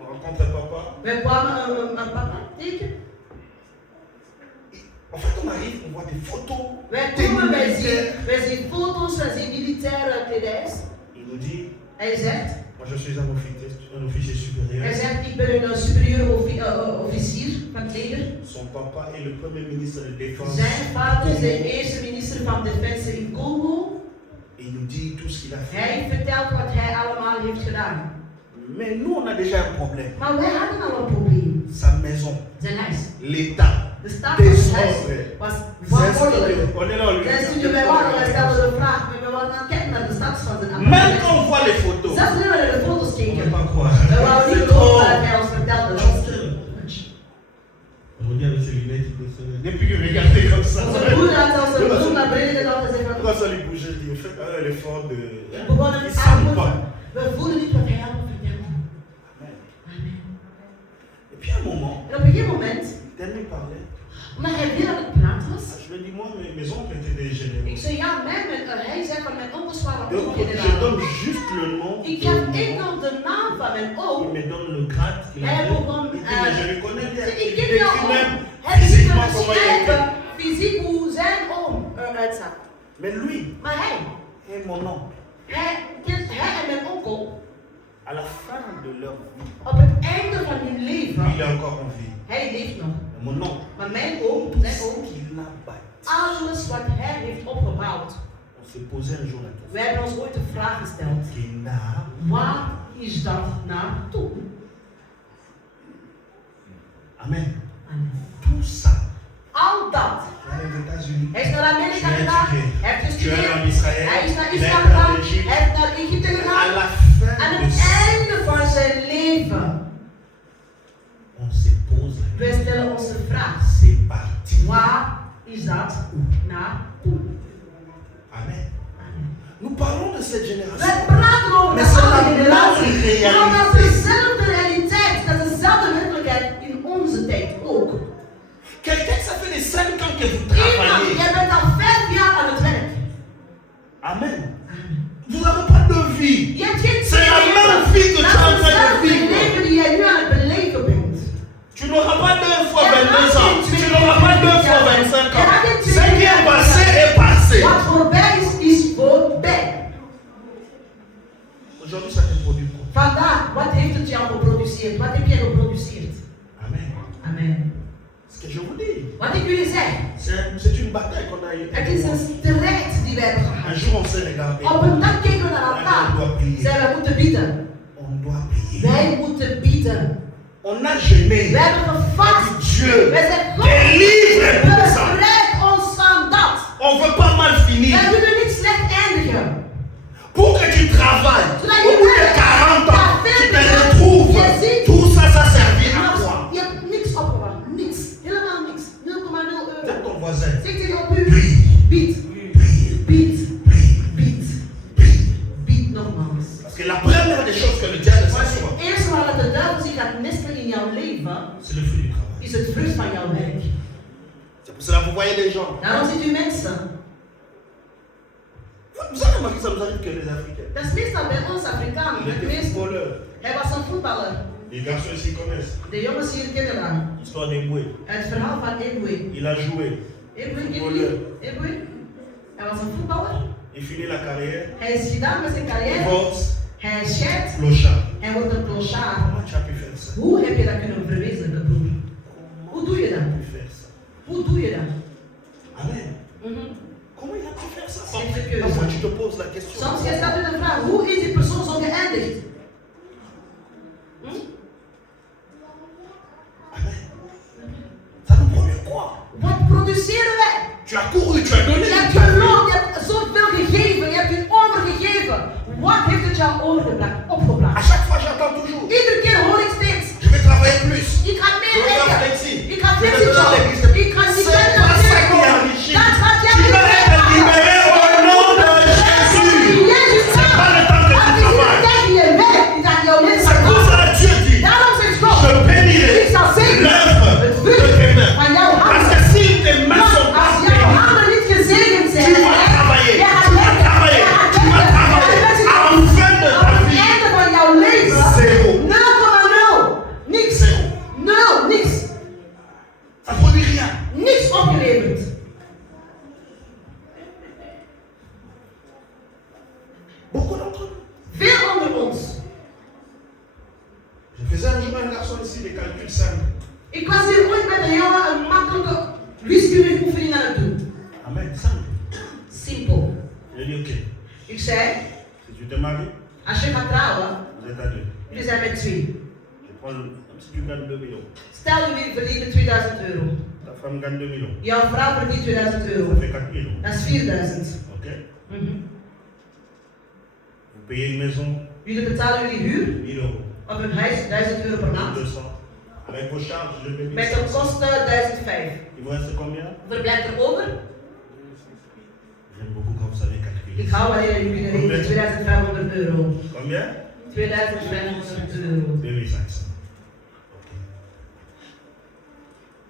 On rencontre papa. wij kwamen een papa tegen. En fait, on arrive, on voit des photos. Wij des komen, militaires. wij zien foto's, wij zien militaire kledijs. Il nous dit, Hij zegt, moi je suis un officier supérieur. hij zegt, ik ben een superieur officier van het leger. Son papa est le premier ministre de défense. Zijn vader is de eerste minister van Defensie in Congo. Et il nous dit tout ce qu'il a fait. Hij vertelt wat hij allemaal heeft gedaan. Mais nous, on a déjà un problème. Maar wij hadden al een probleem. Sa maison, Zijn huis. l'État, De staat van het huis was wanordelijk. on est là, on Zijn studio bij waren, wij stelden de vraag, maar we waren aan het kijken naar de status van zijn Même appartement. quand on voit les photos, Zelfs nu we naar de foto's on ne keken, peut pas croire. we wouden niet C'est geloven trop. wat hij ons vertelde. Dat is te much. On regarde avec ses lunettes, depuis que regardez comme ça. Onze broer had zelfs een broer naar beneden gedaan en zei Quand van, ça lui bougeait, je dis, faites l'effort de. we begonnen Il het sent aan pas. we voelen niet wat hij allemaal vertelde. Amen. Et puis à un moment, En op een gegeven moment, il lui parlait. omdat hij weer aan het praten was, Je me dis, moi, mes oncles étaient des généraux. ik zei ja, hij zei van mijn onkels waren Donc, ook je generaal. donne juste le nom. Ik de heb mon enkel oncle. de naam van mijn Il oom. me donne le grade qu'il Hij avait. begon, Il dit, mais je le connais bien. ik Il ken décrit jouw oom. même Hij begint physiquement te comment il beschrijven était. fysiek hoe zijn oom eruit zag. Mais lui Maar hij et mon oncle, en mijn onkel, à la fin de leur vie, op het einde van hun lui, leven, il est encore en vie. hij leeft nog. Et mon oncle, Maar mijn oom, tout zijn ce oom, qu'il a bâti. alles wat hij heeft opgebouwd. On s'est posé un jour la question. Wij hebben ons ooit de vraag gesteld, Kena, waar is dat naartoe? Amen. Amen. Tout ça. Al dat. Tu es aux États-Unis. Hij is naar Amerika Tu es gegaan, étudié. hij heeft Tu es gestudeerd, en Israël. hij is naar Tu es Israël en gegaan, Égypte. hij is naar Egypte À gegaan. la Aan fin het de einde van zijn leven, on se pose la wij stellen ons de vraag, question. C'est parti. waar is dat naartoe? Amen. Nous parlons de cette génération. Wij praten over de Maar ze oude hebben generatie, een realiteit. maar dat is dezelfde realiteit, dat is dezelfde werkelijkheid in onze tijd ook. Quelqu'un, ça fait les 5 ans que vous Iemand, travaillez. jij bent al 5 jaar aan het werk. Amen. Vous n'avez pas de vie. Je hebt geen C'est la même vie que tu es en train de hetzelfde vivre. leven die jij nu aan het beleven bent. Tu n'auras pas 2 fois 22 ans. Tu n'auras pas 2 fois 25 ans. Je hebt geen Ce qui est passé est passé. Wat voorbij is, is voorbij. Aujourd'hui, ça te produit quoi? Vandaag, wat heeft het jou geproduceerd? Wat heb jij geproduceerd? Amen. Amen. Ce que je vous dis. Wat ik jullie zeg, C'est une bataille qu'on a eu. het is een strijd die wij hebben Un gehad. jour, on s'est regardé. Op een dag keken we naar On elkaar. doit prier. Zeiden we moeten bieden. On doit prier. Wij moeten bieden. On a jeûné. We hebben gevast. Dieu, Wij zijn délivre pour ça. bevrijd ons van dat. On ne veut pas mal finir. Wij willen niet slecht eindigen. Pour que tu travailles, Zodat au je bout de 40 ans, tu te retrouves. Tout ça, ça servit à quoi? Je hebt niks opgewacht. Niks. Helemaal niks. 0,0 euro. Tell ton voisin. Zeg tegen op u. Prie. Bied. Prie. Bied. Prie. Bied. Prie. Bied nogmaals. Parce que la première des choses que le diable Maar s'assoit, het eerste waar de duivel zich gaat nestelen in jouw leven, c'est le fruit du travail. is het vrucht van jouw werk. C'est pour cela que vous voyez les gens. Daarom ziet u mensen. Vous avez remarqué, ça nous arrive que les Africains. Dat is meestal bij ons Afrikanen. Il Het était meest- footballeur. Hij was een voetballer. Les garçons ici connaissent. De jongens hier kennen dat. L'histoire d'Eboué. Het verhaal van Eboué. Il a joué. Eboué, kennen jullie? Eboué? Hij was een voetballer. Il finit la carrière. Hij is gedaan met zijn carrière. Divorce. Hij scheidt. Clochard. Hij wordt een clochard. Comment tu as pu faire ça? Hoe heb je dat kunnen verwezenlijken, broer? Hoe doe je dat? Comment tu as pu faire ça? Hoe doe je dat? Amen. Comment il a pu faire ça? C'est ce que- Parfois tu te poses la question. Soms jij stelt u de vraag, hoe is die persoon zo geëindigd? Amen. Ça nous produit quoi? Wat produceren wij? Tu as couru, tu as donné. Je hebt tu as fait. geloofd, je hebt zoveel gegeven, je hebt je overgegeven. Wat heeft het jou overgebracht, À opgebracht? chaque fois, j'entends toujours. Iedere keer hoor ik steeds, Je vais travailler plus. ik ga Je meer vais faire werken. flexi. Ik ga Je vais flexi donner doen. l'église. Ik ga niet C'est verder pas ça qui werken. enrichit. Dat gaat jou Tu niet vas être verder. libéré au nom de Jésus. Jezus C'est pas le temps que dat tu is niet de travailles. tijd die je werkt, die aan jouw leven C'est pour gaat. ça que Dieu dit, Daarom zegt God, je bénirai ik zal zegenen l'œuvre het de vrucht tes mains. van jouw Parce handen. que si tes mains sont Als pas jouw bénies, handen niet gezegend zijn, tu vas travailler, jij gaat tu vas werken, travailler, jij gaat tu vas werken, travailler. jij gaat À werken. la fin de Op ta het vie, einde van jouw leven, zéro. 0,0. Niks. Zéro. 0, niks. Ça ne produit rien. Niks opgeleverd. Beaucoup d'entre nous. Veel onder ons. Je faisais un jour un garçon ici des calculs simples. Ik was hier ooit met een jongen een makkelijke wiskundeoefening aan het doen. Amen, simple. Simpel. Je dis ok, Ik zei, si tu te maries, als je gaat trouwen, vous êtes à deux. jullie zijn met 2. Je prends même si tu gagnes 2 millions. Stel jullie verdienen 2000 euro. Ta femme gagne 2 millions. Jouw vrouw verdient 2000 Ça euro. fait 4 millions. Dat is 4000. Ok? Mhm. Vous payez une maison, Jullie betalen jullie huur 1000 euros. op een huis 1000 euro per maand. 200. Avec vos charges, je vais Met de kosten 1005. Il vous reste combien? Hoeveel blijft er over? J'aime beaucoup quand vous savez calculer. Ik hou wanneer jullie rekenen 2500 euro. Combien? 2500 euro. 2500. Ok.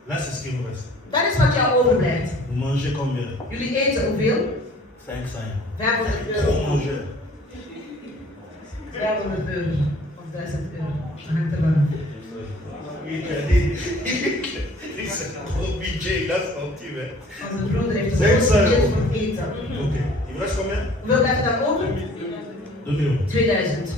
Là, c'est ce qui vous reste. Dat is wat jou overblijft. Vous mangez combien? Jullie eten hoeveel? 500 euros. 500 Gros euro. mangeur. 500 euro. Of 1000 euro. Dat hangt er vanaf. Il c'est un gros budget, il a senti, mais. Onze broeder heeft een 500 groot budget euro. voor eten. Ok. Il vous reste combien? Hoeveel blijft er over? 2 euros. 2000.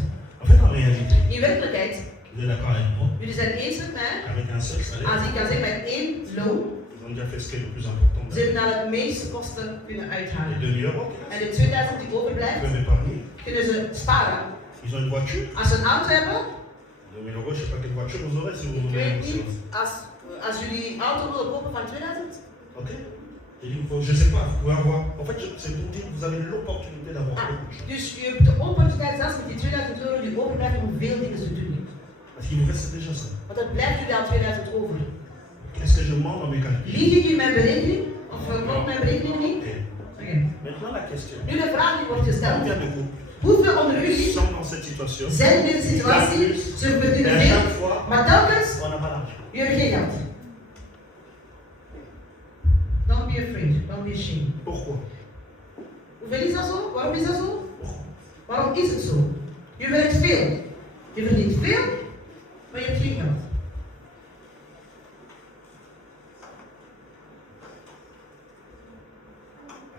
En fait, en réalité, In werkelijkheid, vous êtes d'accord avec moi? jullie zijn eens met mij. Avec un seul salaire, Als ik kan zeggen met 1 loon, ils ont déjà fait ce qui est le plus important. ze hebben al het meeste kosten kunnen Les uithalen. 2000 euros, En de 2000 die ils overblijft, peuvent épargner. kunnen ze sparen. Ils ont une voiture. Als ze een auto hebben, 2000 euros, je ne sais pas quelle voiture vous aurez si vous ik voulez. weet niet, als jullie auto willen kopen van 2000, Ok? Et il faut, je ne sais pas, vous pouvez avoir. En fait, c'est pour dire que vous avez l'opportunité d'avoir ah, beaucoup de choses. dus je hebt de opportuniteit zelfs met die 2000 euro die overblijft om veel dingen te doen. Parce qu'il vous reste déjà ça. Want dat blijft jullie al 2000 over. Est-ce que je mens dans mes calculs? Lieg ik in mijn berekening? Of klopt mijn berekening niet? Ok. Oké. Maintenant, la question. Nu de vraag die wordt gesteld. Combien de couples Hoeveel onder jullie sont dans cette situation? zijn in deze situatie? Ze Et verdienen à veel, chaque fois, maar telkens on n'a pas d'argent. jullie hebben geen geld. Don't be afraid, don't be ashamed. Pourquoi? Hoeveel is dat zo? Waarom is dat zo? Pourquoi? Waarom is het zo? Je werkt veel. Je verdient veel, maar je hebt geen geld.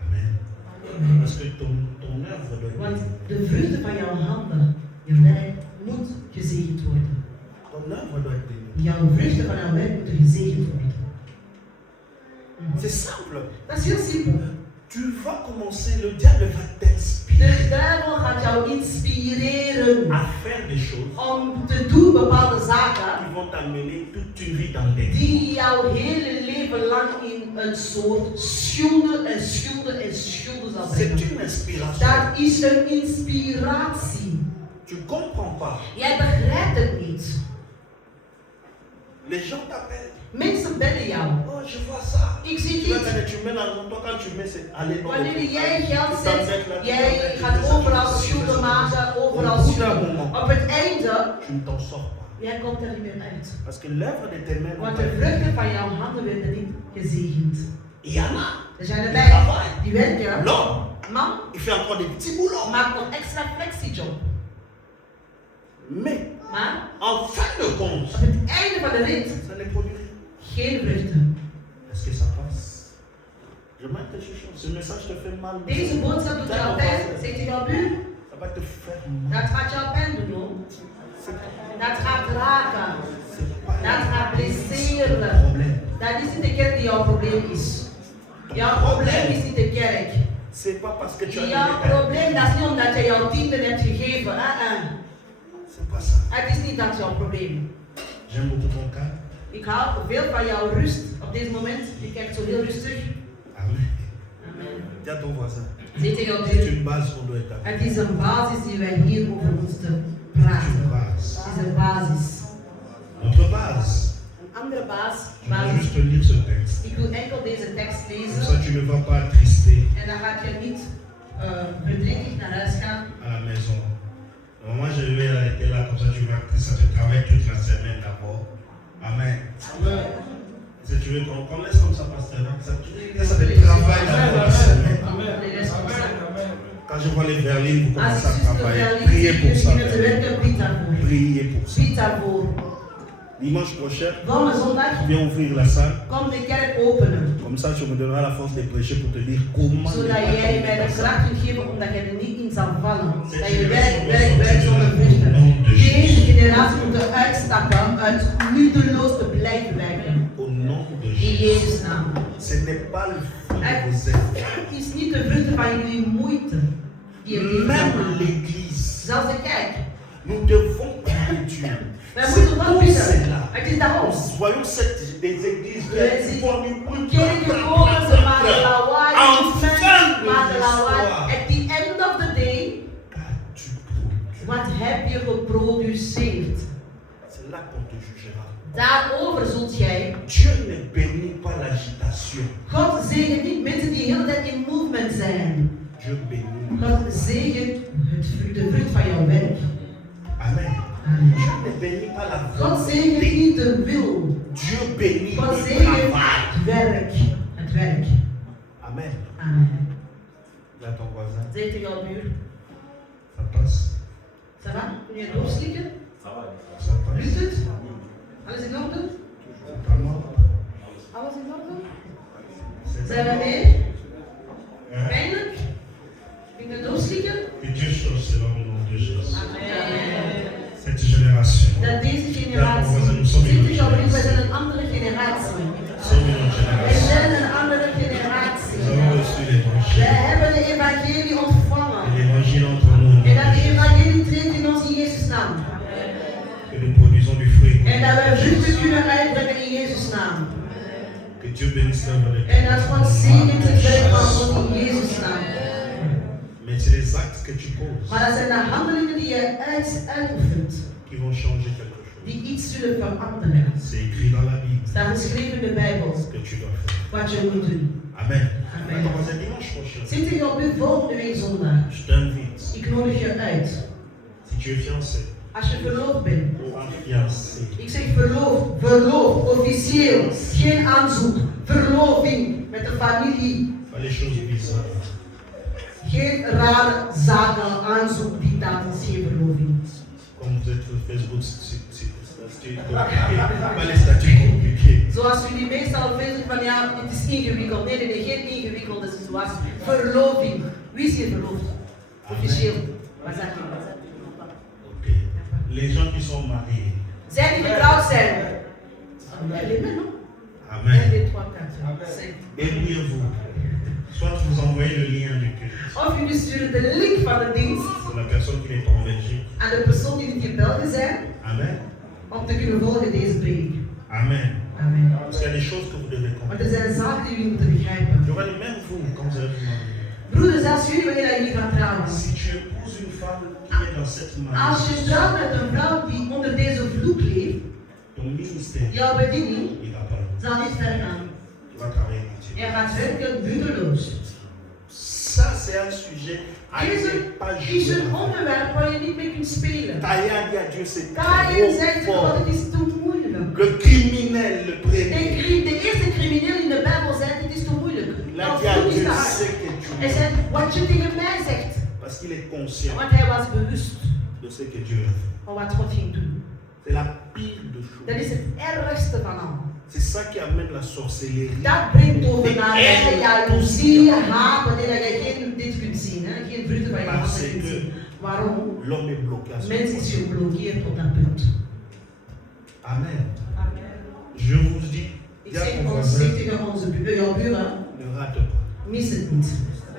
Amen. Parce que ton œuvre de Want de vruchten van jouw handen Je werk moet gezegend worden. Ton œuvre doit être bénie. Jouw vruchten van jouw werk moeten gezegend worden. C'est simple. Dat is heel simpel. Tu vas commencer, le diable va t'inspirer De duivel gaat jou inspireren à faire des choses om te doen bepaalde zaken qui vont t'amener toute une vie dans des die jouw hele leven lang in een soort schulden en schulden en schulden zal C'est brengen. une inspiration. Dat is een inspiratie. Tu comprends pas. Jij begrijpt het niet. Les gens t'appellent. Mensen bellen jou. Oh, je vois ça. Ik zie Tu dit. mets l'argent, toi quand tu mets, c'est aller dans Wanneer le jij geld Tu zet, t'embêtes là, tu jij t'embêtes, gaat tu fais ça, overal tu fais ça, schulden tu fais ça. maken, overal Au bout d'un schulden. moment, Op het einde, tu ne t'en sors pas. jij komt er niet meer uit. Parce que l'œuvre de tes mains, Want de vruchten van jouw handen werden niet gezegend. il y en a. Er zijn Ils erbij travaillent. die werken. L'homme, Man il fait encore des petits boulots. maakt nog extra flexiejob. Mais, Maar en fin de compte, op het einde van de rit, ça ne produit rien. geen vruchten. Est-ce que ça passe? J'aimerais que tu changes. Ce message te fait mal. Deze boodschap doet jou pijn. Zegt u jouw buur? Ça va te faire mal. Dat gaat jou pijn doen, hoor. Dat gaat raken. C'est pas Dat gaat le blesseren. problème. Dat is niet de kerk die jouw probleem is. Jouw probleem is niet de kerk. C'est pas parce que tu as Jouw donné ta- probleem dat is niet omdat je jouw tienden hebt gegeven. C'est pas ça. Het is niet dat jouw probleem. J'aime beaucoup ton cas. Ik hou veel van jouw rust op dit moment. Je kijkt zo heel rustig. Amen. Amen. Dis à ton voisin. Zeg tegen jouw C'est buur. une base qu'on doit établir. Het is een basis die wij hier over moeten C'est une praten. base. Het is een basis. Notre base. Een andere Je vais basis. juste te lire ce texte. Ik wil enkel deze tekst Comme ça, lezen. tu ne vas pas attrister En dan gaat je niet verdrietig naar huis gaan. à la maison. Moi, je vais arrêter là, comme ça, ça te travaille toute la semaine d'abord. Amen. Si tu veux qu'on laisse comme ça, pasteur, ça te travaille d'abord la semaine. De les comme ça. Quand je vois les berlines, vous Als commencez ik à zuster travailler. Verlies Priez pour ça. beginnen te werken, bid daarvoor. Priez pour ça. Bid daarvoor. Dimanche prochain, Volgende zondag, viens ouvrir la salle. kom de kerk openen. Comme ça, tu me donneras la force de prêcher pour te dire comment. Zodat jij mij de kracht kunt geven omdat jij er niet in zal vallen. Dat je Cette werkt zonder vruchten. Au nom de Deze Jésus. generatie moet uitstappen uit nutteloos te blijven werken. Au nom de In Jésus. Jezus' naam. Ce n'est pas le fruit de vos efforts. Het is niet de vruchten van jullie moeite. Die je leven zal Même maken. l'église, Zelfs de kerk. nous devons prier Dieu. Wij C'est moeten God pour bidden. cela. Het is daarom. Voyons des églises qui font du bruit. Kerken komen, ze maken lawaai, Enfin, mensen maken de lawaai. l'histoire. At the end of the day, Qu'as-tu produit? wat heb je geproduceerd? C'est là qu'on te jugera. Daarover zult jij. Dieu ne bénit pas l'agitation. God zegent niet mensen die de hele tijd in movement zijn. Dieu bénit. God zegent de vrucht van jouw werk. Amen. Amen. Dieu ne bénit pas la God zegent volonté. niet de wil. Dieu bénit God le zegent travail. het werk. Het werk. Amen. Amen. Dis à ton voisin, Zeg tegen jouw buur. ça passe. Ça va? Kun je het doorslikken? Ça passe. Lukt het? Alles in orde? Vraiment. Alles in orde? C'est Zijn we mee? Hein? Pijnlijk? Kun je het doorslikken? Que Dieu change selon le nom de Jésus. Amen. Cette génération. Dat deze generatie. Zeg tegen jouw buur, wij zijn een andere generatie. Nous sommes une autre Wij génération. zijn een andere generatie. Nous avons reçu Wij l'évangile. hebben de evangelie ontvangen. Et l'évangile entre nous. au nom En dat de de Jésus. evangelie treedt in ons in Jezus' naam. Que nous produisons du fruit. En dat wij vruchten kunnen uitbrengen in Jezus' naam. Que Dieu bénisse l'œuvre de En dat God zegent het werk van God in Jezus' naam. Mais c'est les actes que tu poses Maar dat zijn de handelingen die je uitoefent, qui vont changer quelque chose. die iets zullen veranderen. C'est écrit dans la Bible Het staat geschreven in de Bijbel, ce que tu dois faire. wat je moet doen. Amen. Amen. Attends, on va dimanche prochain. Zit tegen op uw volgende week zondag. Je t'invite. Ik nodig je uit. Si tu es fiancé Als je verloofd bent. ou fiancé, Ik zeg verloofd, officieel. Geen aanzoek, verloving met de familie. pas les choses bizarres. Geen rare zaken, aanzoek, die dat is geen verloving. Comme vous êtes sur Facebook, c'est compliqué. Pas les statuts compliqués. Zoals jullie meestal op Facebook van ja, dit is ingewikkeld. Nee, geen ingewikkelde situatie. Verloving. Wie is hier verloofd? Officieel. Wat zeg je? Ok. Zij die getrouwd zijn. Amen, non? 1, Amen. 2, 3, 4, 5. Débrouillez-vous. Soit vous envoyez le lien du culte. Of jullie sturen de link van de dienst C'est la personne qui n'est pas en Belgique. aan de persoon die niet in België zijn, Amen. om te kunnen volgen deze preek. Amen. Amen. Parce qu'il y a des choses que vous devez Want comprendre. er zijn zaken die jullie moeten begrijpen. J'aurais dit même vous, quand vous allez vous marier. Broeders, als jullie wanneer jullie gaan trouwen, Si tu épouses une femme qui est dans cette als je maladie, trouwt met een vrouw die onder deze vloek leeft, ton ministère, jouw bediening il va pas loin. zal niet ver gaan. Tu vas travailler entier. Je gaat werken buurteloos. Ça, c'est un sujet à Dit ne pas is jouer. een onderwerp waar je niet mee kunt spelen. Taïa dit à Dieu, c'est Kain trop zegt God, fort. het is te moeilijk. Le criminel, le premier, De eerste crimineel in de Bijbel zegt, het is te moeilijk. il a Nou, dit à vloek is Dieu, te hard. c'est que tu Hij zegt, wat je tegen mij zegt. Parce qu'il est conscient Want hij was bewust de ce que Dieu a fait. van wat God ging doen. C'est la pire des Dat is choses. het ergste van al. C'est ça qui amène la sorcellerie. Dat brengt tovenarij, jaloezie, haat, wanneer je geen dit kunt zien, hè? Geen vruchten van je handen kunt zien. Waarom? L'homme est bloqué à ce Mens point. is geblokkeerd op dat punt. Amen. Je vous dis, Ik dis à zeg ton ons, voisin, zeg tegen onze jouw buren, ne rate pas. mis het niet.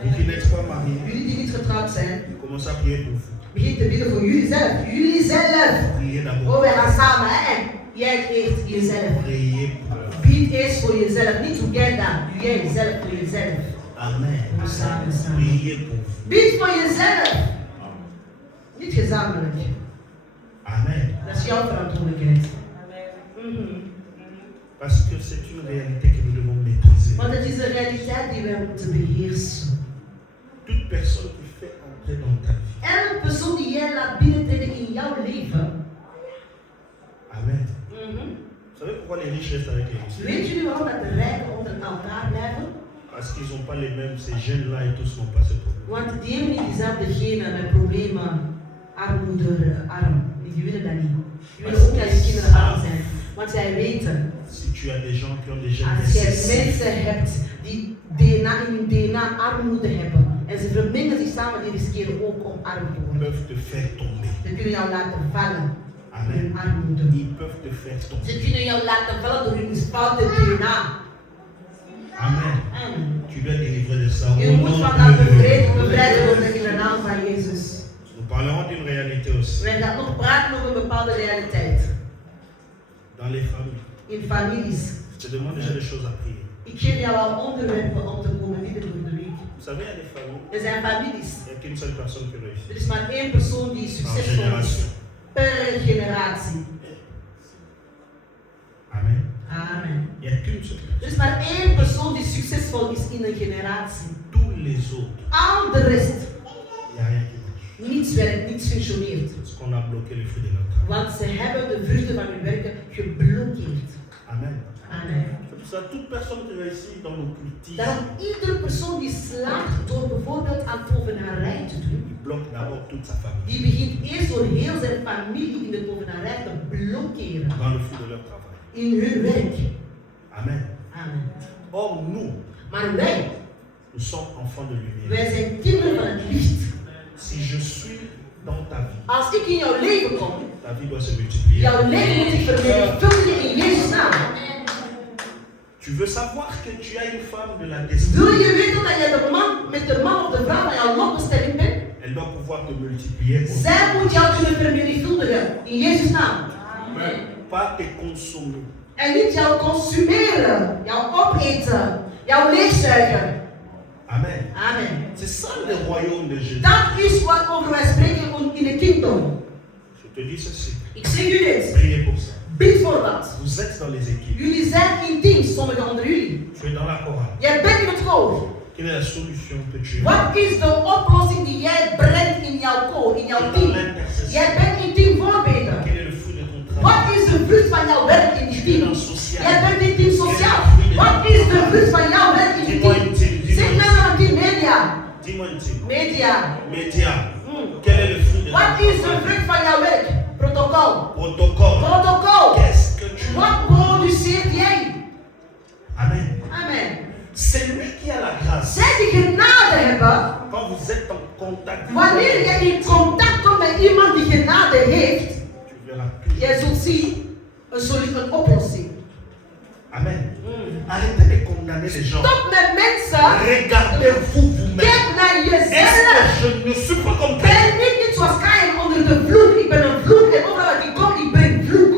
Vous qui n'êtes pas mariés, Jullie die niet getrouwd zijn, commencez à prier pour vous. begin te bidden voor jullie zelf. Jullie zelf. Priez Oh, d'abord. wij gaan samen, hè? Jij eerst jezelf. Priez pour vous. Bied eerst voor jezelf, niet together. Jij zelf voor jezelf. Amen. Samen. Priez pour vous. Bied voor jezelf. Niet gezamenlijk. Amen. Dat is jouw verantwoordelijkheid. Mhm. Parce que c'est une réalité que nous devons maîtriser. Want het is een realiteit die wij moeten beheersen. Toute personne qui fait entrer dans ta vie. Elke persoon die jij laat binnentreden in jouw leven. Amen. Mhm. Vous savez pourquoi les riches restent avec les riches? Weet jullie waarom dat de rijken onder elkaar blijven? Parce qu'ils n'ont pas les mêmes, ces jeunes-là et tous n'ont pas ce problème. Want die hebben niet dezelfde genen met problemen, armoede, arm. Die willen dat niet. Die willen ook dat je kinderen arm zijn. Want zij weten, Si tu as des gens qui ont des gènes als jij récessifs, mensen hebt die DNA in hun DNA armoede hebben en ze vermengen zich samen, die riskeren ook om arm te ils worden. peuvent te faire tomber. Ze kunnen jou laten vallen in hun Amen. armoede. Ils peuvent te faire Ze tomber. kunnen jou laten vallen door hun foute DNA. Amen. Amen. Tu dois délivrer de ça. Je Au moet nom van dat de bevrijd worden in de naam van Jezus. Nous parlerons d'une réalité aussi. Wij gaan nog praten over een bepaalde realiteit. Dans les familles. In families. Je te demande déjà des choses à prier. Ik geef jou al onderwerpen om te komen bidden door de week. Vous savez, il y a des familles, Er zijn families. il n'y a qu'une seule personne qui réussit. Er is maar één persoon die Par succesvol is. génération. Per generatie. Amen. Amen. Il n'y a qu'une seule personne. Er is maar één persoon die succesvol is in een generatie. Tous les autres, Al de rest, il n'y a rien qui marche. niets werkt, niets functioneert. Parce qu'on a bloqué les fruits de leur travail. Want ze hebben de vruchten van hun werken geblokkeerd. Amen. Amen. C'est pour ça que toute personne qui réussit dans l'occultisme, Daarom iedere persoon die slaagt door bijvoorbeeld aan tovenarij te doen, il bloque d'abord toute sa famille die begint eerst door heel zijn familie in de tovenarij te blokkeren. dans le fruit de leur travail. In hun werk. Amen. Amen. Or, nous, Maar wij, nous sommes enfants de lumière. wij zijn kinderen van het licht. Si je suis dans ta vie, Als ik in jouw leven kom, ta vie doit se multiplier. jouw leven moet zich vermenigvuldigen in Jezus' naam. Tu veux savoir que tu as une femme de la destinée. Wil je weten dat je met de man of de vrouw van jouw lotbestelling bent? Elle doit pouvoir te multiplier. Zij moet jou kunnen vermenigvuldigen in Jezus' naam. Amen. Pas te consommer. En niet jou consumeren, jou opeten, jou leegzuigen. Amen. Amen. C'est ça le royaume de Jésus. Dat is wat over wij spreken in de kingdom. Je te dis ceci. Ik zeg u dit. Priez pour ça. Bid voor dat. Vous êtes dans les équipes. Jullie zijn in dienst, sommigen onder jullie. Tu es dans la chorale. Jij bent in het koor. Quelle est la solution que tu as? Wat is de oplossing die jij brengt in jouw koor, in jouw team? Jij bent in team voorbeter. Quel est le fruit de ton travail? Wat is de vrucht van jouw werk in die Tu es team? dans le social. Jij bent in team sociaal. Wat is de vrucht van jouw werk in die Dis-moi une team? team. Zeg Dis-moi mij maar een team media. dis-moi une team. Media. Média. Quel est le fruit de ton Wat is de travail? vrucht van jouw werk? Protocol. Protocole. Protocol. Qu'est-ce que tu as? Wat produceert jij? Amen. Amen. C'est lui qui a la grâce. Zij die genade hebben, Quand vous êtes en contact, wanneer je in contact komt met iemand die genade heeft, tu verras plus. jij zult zien een oplossing. Amen. Arrêtez de condamner les gens. Stop met mensen. Regardez-vous vous-même. Kijk naar jezelf. Est-ce que je ne suis pas comme Ben Caïn? niet zoals Kain onder de vloek. Ik ben een vloek en overal waar ik kom, ik breng vloek.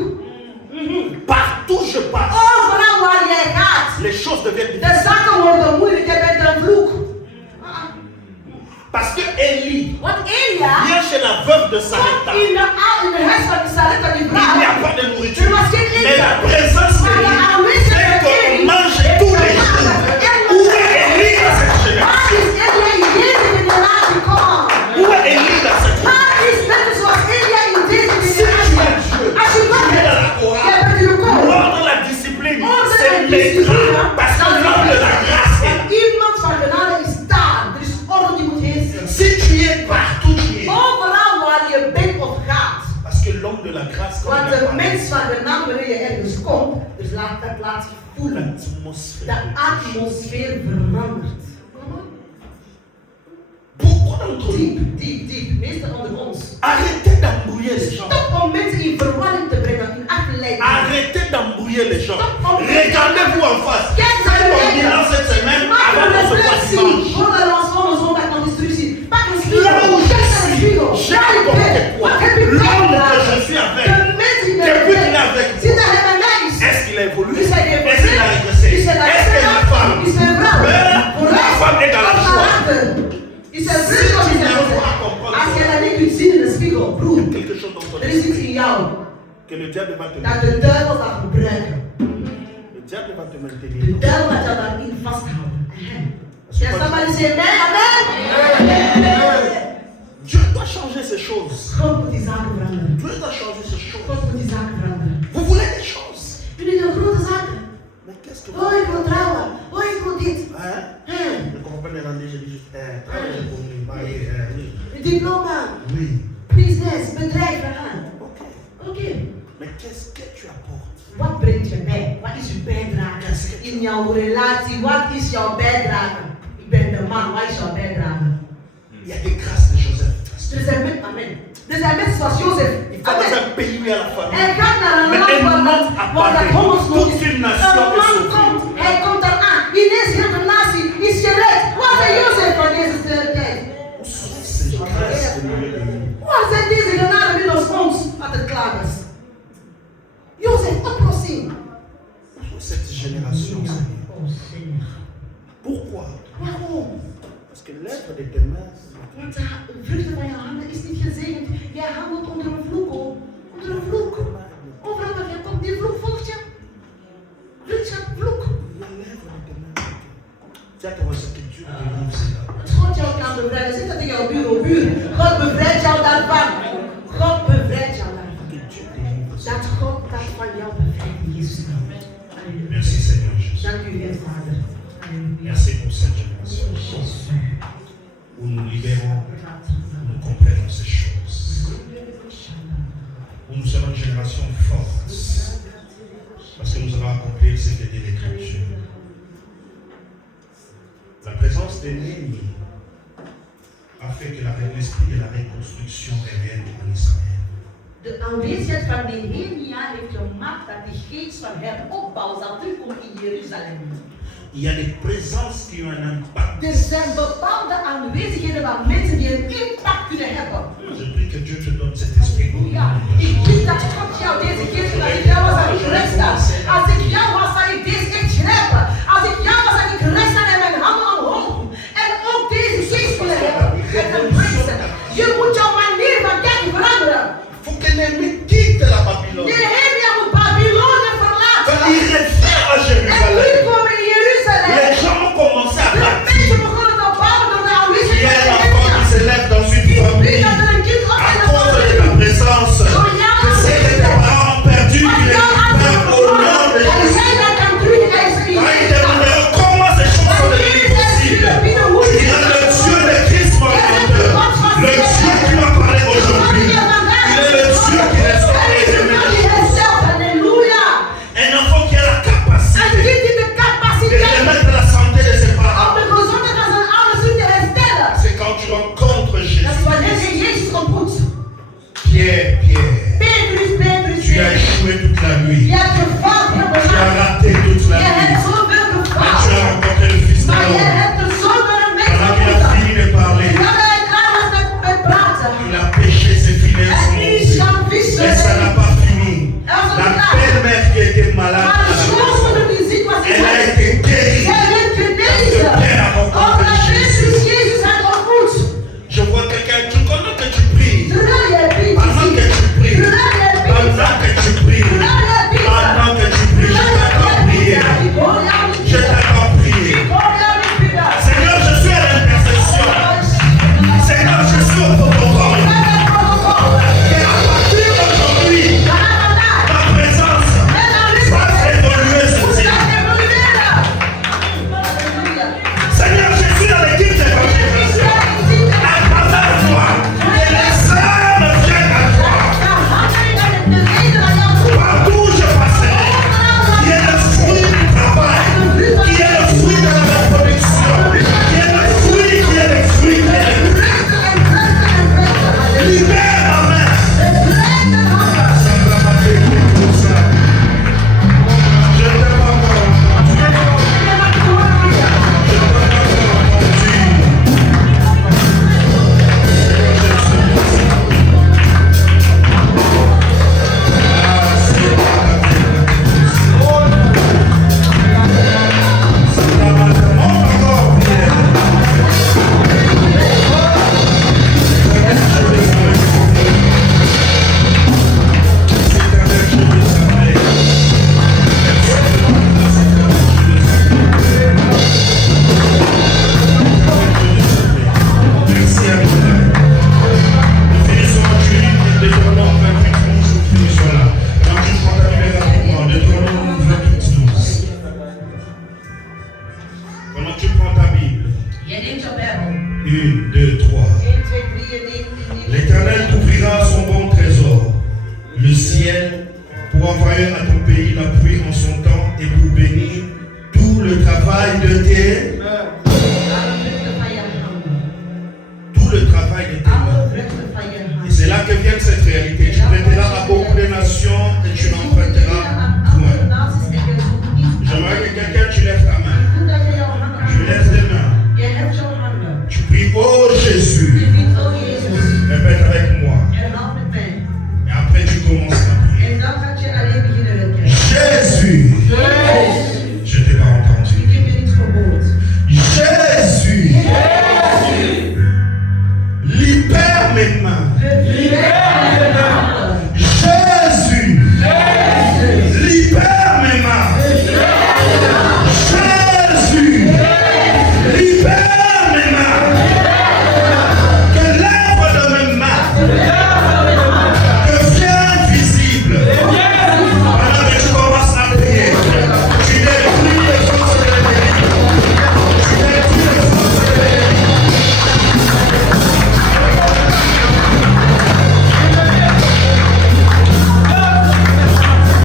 Partout je passe, Overal waar jij gaat, les choses deviennent de difficiles. zaken worden moeilijk, jij bent een vloek. Parce que Élie Want Elia vient chez la veuve de kwam Sarepta. in de huis van de Sarepta die Il n'y a vrouw. pas de Er nourriture. was geen Mais la eten. présence Maar de d'Élie aanwezigheid fait van qu'on Elie mange tous les jours. Où est Élie dans cette Waar génération? is Elia in deze generatie? Kom on. Où est Élie dans cette génération? Waar is mensen zoals Elia in deze Si tu es generatie? Dieu, Als je God tu es dans la bent, chorale. jij bent in de koor. L'ordre, la discipline, Ordre c'est en discipline, maintenant. Parce que l'homme de la grâce est là. Want iemand van genade is daar. Er is orde die moet heersen. Si tu es partout, tu es. Overal waar je bent of gaat. Parce que l'homme de la grâce, quand Want il a de parlé, mens van genade, wanneer je ergens komt, dus dat laat zich voelen. l'atmosphère. De atmosfeer verandert. Beaucoup d'entre nous, Diep. Meestal onder ons. arrêtez d'embrouiller les gens. Stop om mensen in verwarring te brengen, in afleiding. Arrêtez d'embrouiller les gens. Regardez-vous en face. Kijk Faites naar ton de bilan cette semaine Maak avant een qu'on se voit reflectie dimanche. voor de lancement van zondag van instructie. Pak een spiegel. Là où je Kijk naar de spiegel. suis, j'ai Daar ik apporté ben. quoi? Wat heb ik L'homme que bijgedragen? je suis avec. De mens die ben Depuis qu'il est avec Zie dat hij bij mij is. Est-ce qu'il a évolué? Is hij Est-ce qu'il a régressé? Is hij Est-ce que la femme? Is hij vrouw? Mais la femme est dans la joie. Is hij vrouw of is hij vrouw? Als je dat niet kunt zien in de spiegel, broer, Quelque chose dans ton er is iets in jou que le diable va te dat mettre. de duivel zal gebruiken. Le diable va te De maintenir. duivel gaat jou daarin vasthouden. Can somebody say amen? Dieu doit changer ces choses. God moet die zaken veranderen. Dieu doit changer ces choses. God moet die zaken veranderen. Vous voulez des choses. Jullie doen grote zaken. Mais qu'est-ce que Oh, ik wil trouwen. Oh, ik wil dit. Hein? Je comprends pas néerlandais, je dis juste travailler pour nous, marier, oui. Diploma, Oui. business, bedrijf, gaan. Ok. Oké. Mais qu'est-ce que tu apportes? Wat brengt je bij? Wat is je bijdrage in jouw relatie? Wat is jouw bijdrage? Ik ben de man, wat is jouw bijdrage? Il y a des grâces de Joseph. Er zijn mensen, amen. Er zijn mensen zoals Jozef. Il va dans un pays où il y a la famille. Hij gaat naar een Mais land un monde waar dat hongersnood is. toute une Een nation est man sauvée. komt, hij komt eraan. Ineens heel de natie is gered. Waar zijn Jozef van deze tijd? C'est grâce au milieu de nous. Waar zijn deze genade middels ons aan het klagers? Jozef, oplossing. Pour cette génération, Seigneur. Oh Seigneur. Pourquoi? Waarom? Parce que l'œuvre de tes mains, Want de vruchten van je handen is niet gezegend. Jij handelt onder een vloek, hoor. Onder een vloek. Overal waar je komt, die vloek volgt je. Vloek, vloek. l'œuvre de tes mains. C'est à toi ce que Dieu te délivre, Seigneur. Het God jou kan bevrijden. Zeg dat in jouw buur. God bevrijdt jou daarvan. God bevrijdt jou daarvan. Que Dieu délivre. Dat God dat van jou bevrijdt in Jezus' naam. Halleluja. Merci Seigneur Jésus. Dank u, Heer Vader. Halleluja. Merci pour cette génération Jésus. où nous libérons, où nous comprenons ces choses. Où nous sommes une génération forte. Parce que nous allons accomplir ce que dit l'Écriture. La présence de Néhémie a fait que l'esprit de la reconstruction revienne en Israël. De aanwezigheid van Nehemia heeft gemaakt dat de geest van heropbouw zal terugkomen in Jeruzalem. Il y a des présences qui ont un impact. Er zijn bepaalde aanwezigheden van mensen die een impact kunnen hebben. Je prie que Dieu te donne cet esprit. Ja, ik bid dat God jou deze geest geeft. Als ik jou was, had ik gerust staan. Als ik jou was, had ik deze echt grijpen. Als ik jou was, had ik gerust staan en mijn handen omhoog. En ook deze geest willen hebben. En embracen. Je moet jouw manier van kijken veranderen. Faut que Néhémie quitte la Babylone. Nehemia moet Babylone verlaten. Il revient à En Jérusalem. terugkomen in Jeruzalem. Les gens ont commencé à De partir. mensen begonnen te bouwen door de Il y a aanwezigheid un van enfant qui Nehemia. se lève dans une Ik famille bid dat er een kind à opstaat in cause de de ta présence. Que c'est que tes parents ont perdu, qu'ils les récupèrent au nom de Jésus. Quand ils demanderont comment ces choses sont devenues possibles, tu diras le Dieu de Christ mon Rédempteur, le Dieu qui m'a parlé aujourd'hui. Il est le Dieu qui restaure et remet. Un enfant qui a la capacité de remettre la santé de ses parents. C'est quand tu rencontres Jésus. Pierre, tu as échoué toute la lui. Ja,